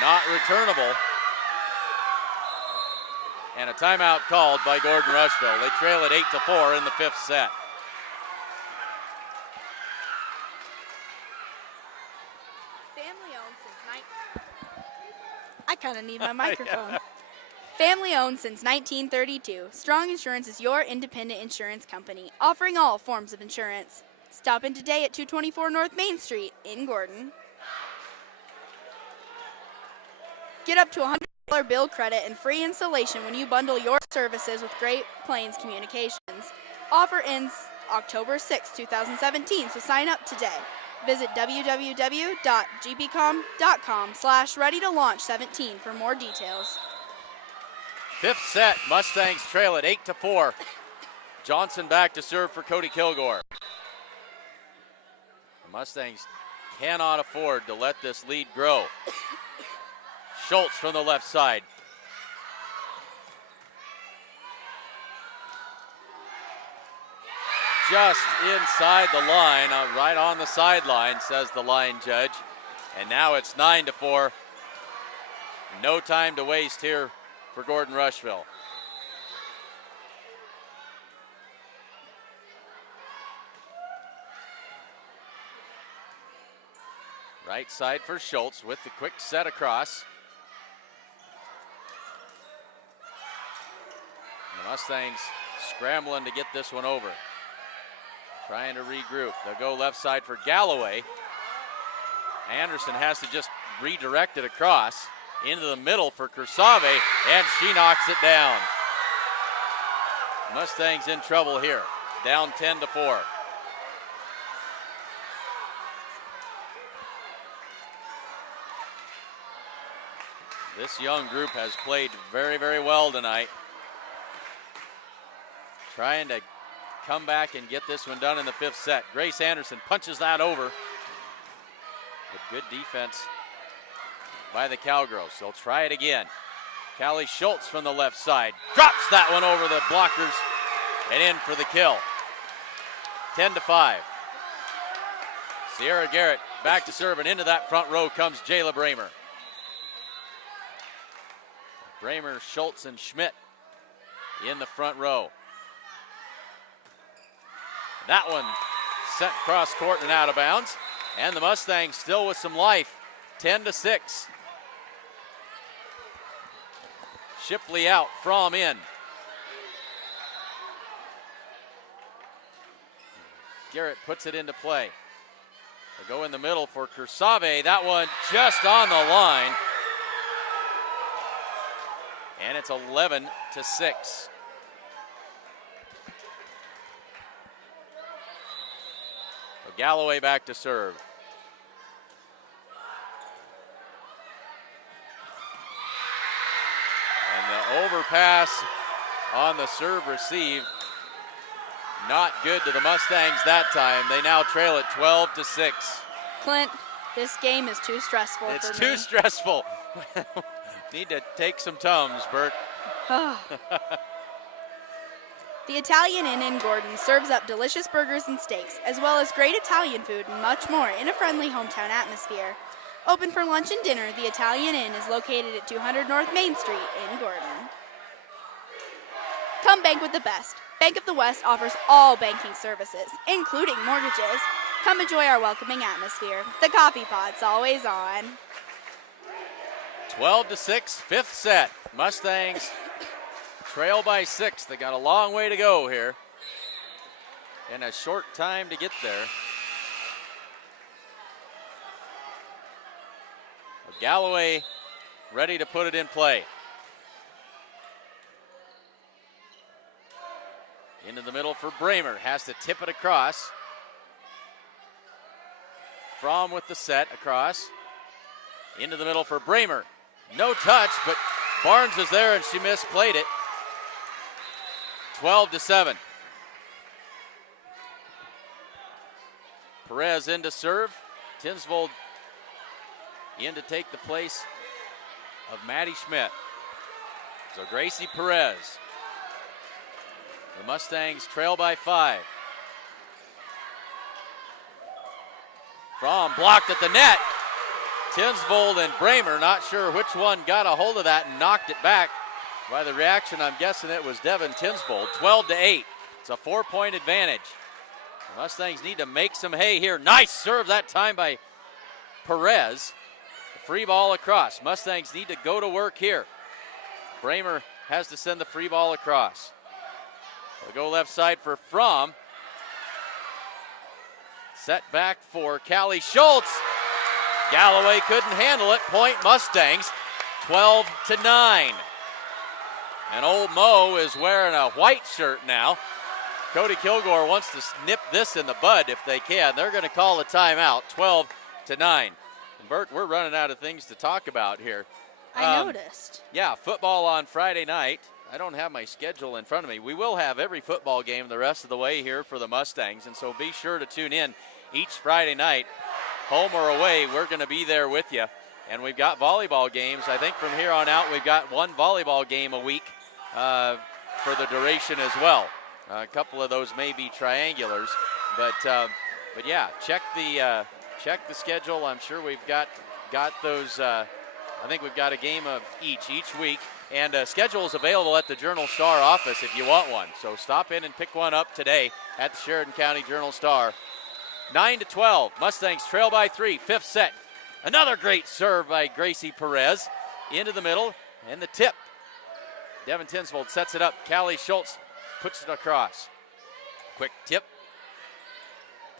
not returnable. And a timeout called by Gordon-Rushville. They trail at 8-4 in the 5th set. I kind of need my microphone. Family owned since 1932, Strong Insurance is your independent insurance company, offering all forms of insurance. Stop in today at 224 North Main Street in Gordon. Get up to $100 bill credit and free installation when you bundle your services with Great Plains Communications. Offer ends October 6, 2017, so sign up today. Visit www.gbcom.com/ready-to-launch17 for more details. 5th set, Mustangs trail at 8-4. Johnson back to serve for Cody-Kilgore. The Mustangs cannot afford to let this lead grow. Schultz from the left side. Just inside the line, right on the sideline, says the line judge. And now it's 9-4. No time to waste here for Gordon-Rushville. Right side for Schultz with the quick set across. The Mustangs scrambling to get this one over. Trying to regroup. They'll go left side for Galloway. Anderson has to just redirect it across. into the middle for Kursave, and she knocks it down. Mustangs in trouble here, down 10-4. This young group has played very, very well tonight. Trying to come back and get this one done in the 5th set. Grace Anderson punches that over. But good defense by the Cowgirls. They'll try it again. Callie Schultz from the left side drops that one over the blockers and in for the kill. 10-5. Sierra Garrett back to serve, and into that front row comes Jayla Bramer. Bramer, Schultz, and Schmidt in the front row. That one sent cross court and out of bounds. And the Mustangs still with some life, 10-6. Shipley out, Fromm in. Garrett puts it into play. They go in the middle for Kursave. That one just on the line. And it's 11-6. So Galloway back to serve. And the overpass on the serve receive. Not good to the Mustangs that time. They now trail it 12-6. Clint, this game is too stressful for me. It's too stressful. Need to take some Tums, Bert. The Italian Inn in Gordon serves up delicious burgers and steaks, as well as great Italian food and much more in a friendly hometown atmosphere. Open for lunch and dinner, the Italian Inn is located at 200 North Main Street in Gordon. Come bank with the best. Bank of the West offers all banking services, including mortgages. Come enjoy our welcoming atmosphere. The coffee pot's always on. 12-6, 5th set. Mustangs trail by 6. They got a long way to go here and a short time to get there. Galloway ready to put it in play. Into the middle for Bramer. Has to tip it across. Fromm with the set across. Into the middle for Bramer. No touch, but Barnes was there and she misplayed it. 12-7. Perez in to serve. Tinsvold in to take the place of Maddie Schmidt. So Gracie Perez. The Mustangs trail by 5. Fromm blocked at the net. Tinsvold and Bramer, not sure which one got a hold of that and knocked it back. By the reaction, I'm guessing it was Devin Tinsvold. 12-8. It's a 4-point advantage. The Mustangs need to make some hay here. Nice serve that time by Perez. Free ball across. Mustangs need to go to work here. Bramer has to send the free ball across. They'll go left side for Fromm. Set back for Callie Schultz. Galloway couldn't handle it. Point Mustangs, 12-9. And old Mo is wearing a white shirt now. Cody-Kilgore wants to nip this in the bud if they can. They're going to call a timeout, 12-9. And Bert, we're running out of things to talk about here. I noticed. Yeah, football on Friday night. I don't have my schedule in front of me. We will have every football game the rest of the way here for the Mustangs, and so be sure to tune in each Friday night. Home or away, we're going to be there with you. And we've got volleyball games. I think from here on out, we've got one volleyball game a week for the duration as well. A couple of those may be triangulars, but yeah, check the schedule. I'm sure we've got those. I think we've got a game of each week. And schedule is available at the Journal-Star office if you want one. So stop in and pick one up today at the Sheridan County Journal-Star. 9-12, Mustangs trail by 3, 5th set. Another great serve by Gracie Perez. Into the middle, and the tip. Devin Tinsvold sets it up. Callie Schultz puts it across. Quick tip.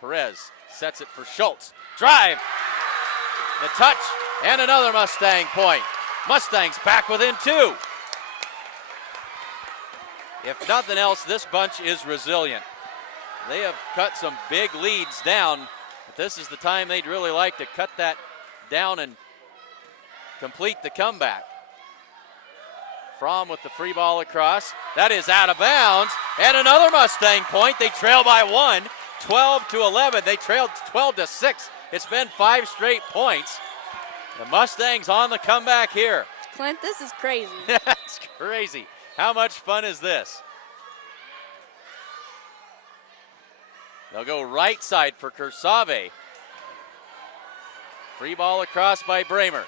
Perez sets it for Schultz. Drive. The touch, and another Mustang point. Mustangs back within 2. If nothing else, this bunch is resilient. They have cut some big leads down, but this is the time they'd really like to cut that down and complete the comeback. Fromm with the free ball across. That is out of bounds, and another Mustang point. They trail by 1, 12-11. They trailed 12-6. It's been 5 straight points. The Mustangs on the comeback here. Clint, this is crazy. That's crazy. How much fun is this? They'll go right side for Kersave. Free ball across by Bramer.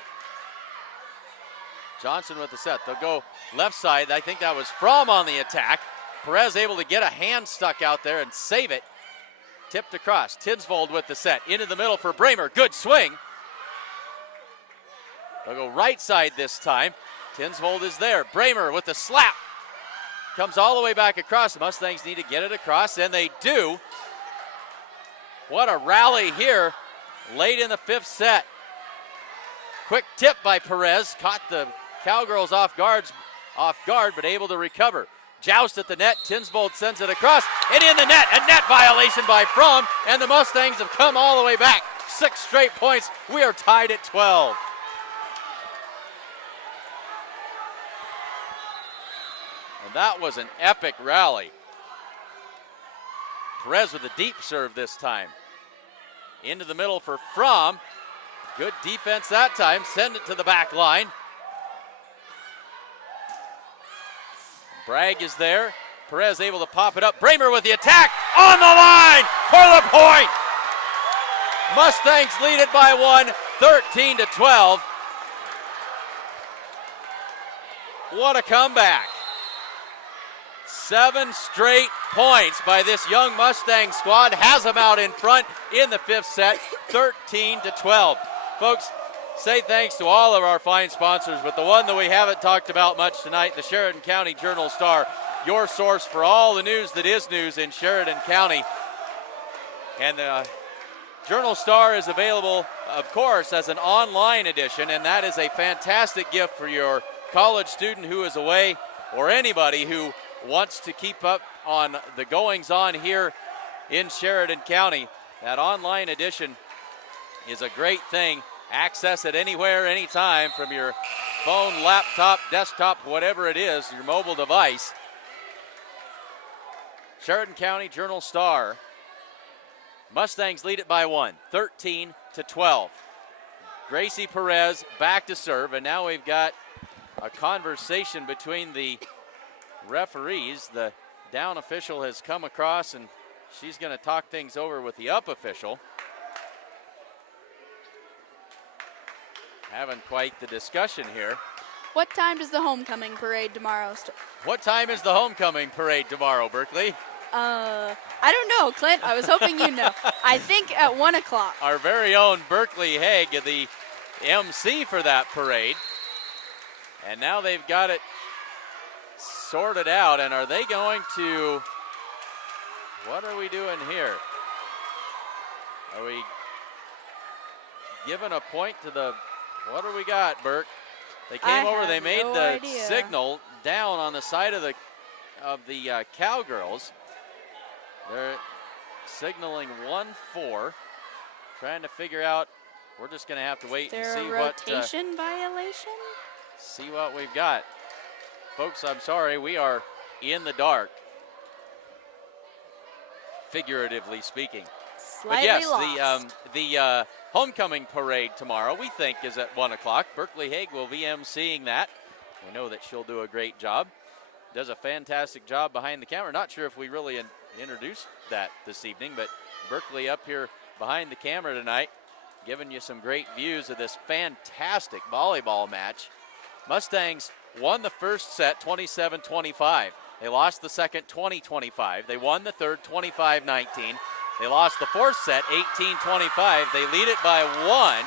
Johnson with the set. They'll go left side. I think that was Fromm on the attack. Perez able to get a hand stuck out there and save it. Tipped across. Tinsvold with the set. Into the middle for Bramer. Good swing. They'll go right side this time. Tinsvold is there. Bramer with the slap. Comes all the way back across. The Mustangs need to get it across, and they do. What a rally here late in the 5th set. Quick tip by Perez. Caught the Cowgirls off guard, but able to recover. Joust at the net. Tinsvold sends it across, and in the net. A net violation by Fromm, and the Mustangs have come all the way back. 6 straight points. We are tied at 12. And that was an epic rally. Perez with a deep serve this time. Into the middle for Fromm. Good defense that time. Send it to the back line. Bragg is there. Perez able to pop it up. Bramer with the attack on the line for the point. Mustangs lead it by 1, 13-12. What a comeback. 7 straight points by this young Mustang squad. Has them out in front in the 5th set, 13-12. Folks, say thanks to all of our fine sponsors, but the one that we haven't talked about much tonight, the Sheridan County Journal-Star, your source for all the news that is news in Sheridan County. And the Journal-Star is available, of course, as an online edition, and that is a fantastic gift for your college student who is away, or anybody who wants to keep up on the goings-on here in Sheridan County. That online edition is a great thing. Access it anywhere, anytime from your phone, laptop, desktop, whatever it is, your mobile device. Sheridan County Journal-Star. Mustangs lead it by 1, 13-12. Gracie Perez back to serve, and now we've got a conversation between the referees. The down official has come across, and she's going to talk things over with the up official. Having quite the discussion here. What time does the homecoming parade tomorrow start? What time is the homecoming parade tomorrow, Berkeley? I don't know, Clint. I was hoping you know. I think at 1 o'clock. Our very own Berkeley Haig, the MC for that parade. And now they've got it sorted out, and are they going to, what are we doing here? Are we giving a point to the, what do we got, Burke? They came over, they made the signal down on the side of the Cowgirls. They're signaling 1-4, trying to figure out, we're just going to have to wait and see what. Rotation violation? See what we've got. Folks, I'm sorry, we are in the dark, figuratively speaking. Slightly but yes, lost. the homecoming parade tomorrow, we think, is at 1 o'clock. Berkeley Haig will be emceeing that. We know that she'll do a great job. Does a fantastic job behind the camera. Not sure if we really introduced that this evening, but Berkeley up here behind the camera tonight, giving you some great views of this fantastic volleyball match. Mustangs won the first set 27-25. They lost the second 20-25. They won the third 25-19. They lost the fourth set 18-25. They lead it by 1.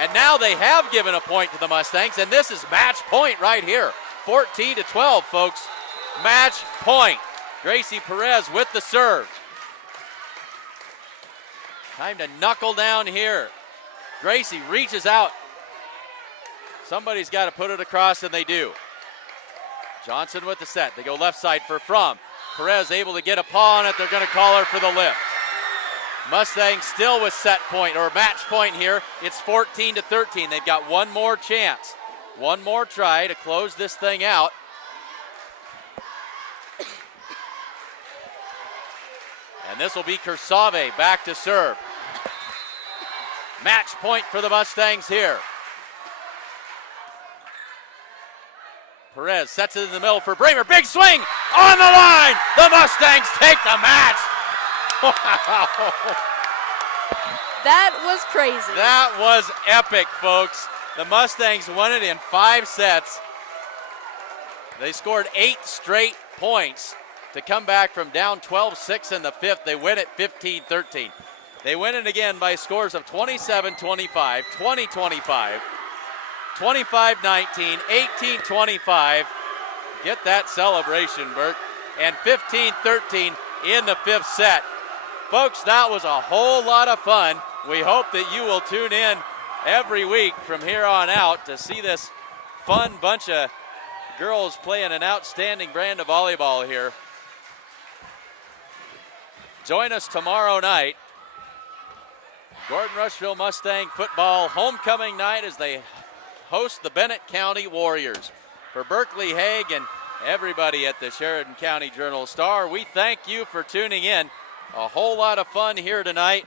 And now they have given a point to the Mustangs, and this is match point right here. 14-12, folks. Match point. Gracie Perez with the serve. Time to knuckle down here. Gracie reaches out. Somebody's got to put it across, and they do. Johnson with the set. They go left side for Fromm. Perez able to get a paw on it. They're going to call her for the lift. Mustangs still with set point or match point here. It's 14-13. They've got one more chance. One more try to close this thing out. And this will be Kersave back to serve. Match point for the Mustangs here. Perez sets it in the middle for Bramer. Big swing on the line. The Mustangs take the match. Wow. That was crazy. That was epic, folks. The Mustangs won it in 5 sets. They scored 8 straight points to come back from down 12-6 in the 5th. They win it 15-13. They win it again by scores of 27-25, 20-25, 25-19, 18-25. Get that celebration, Bert. And 15-13 in the 5th set. Folks, that was a whole lot of fun. We hope that you will tune in every week from here on out to see this fun bunch of girls playing an outstanding brand of volleyball here. Join us tomorrow night. Gordon-Rushville Mustang football homecoming night as they host the Bennett County Warriors. For Berkeley Haig and everybody at the Sheridan County Journal-Star, we thank you for tuning in. A whole lot of fun here tonight.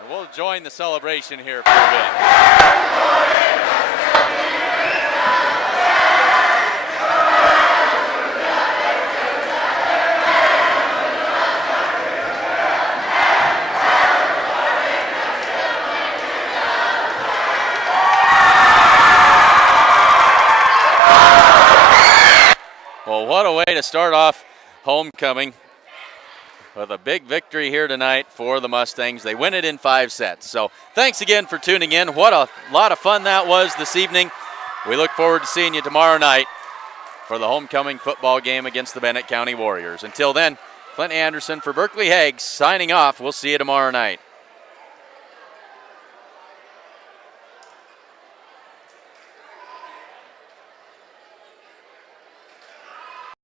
And we'll join the celebration here for a bit. Well, what a way to start off homecoming with a big victory here tonight for the Mustangs. They win it in 5 sets. So thanks again for tuning in. What a lot of fun that was this evening. We look forward to seeing you tomorrow night for the homecoming football game against the Bennett County Warriors. Until then, Clint Anderson for Berkeley Haig signing off. We'll see you tomorrow night.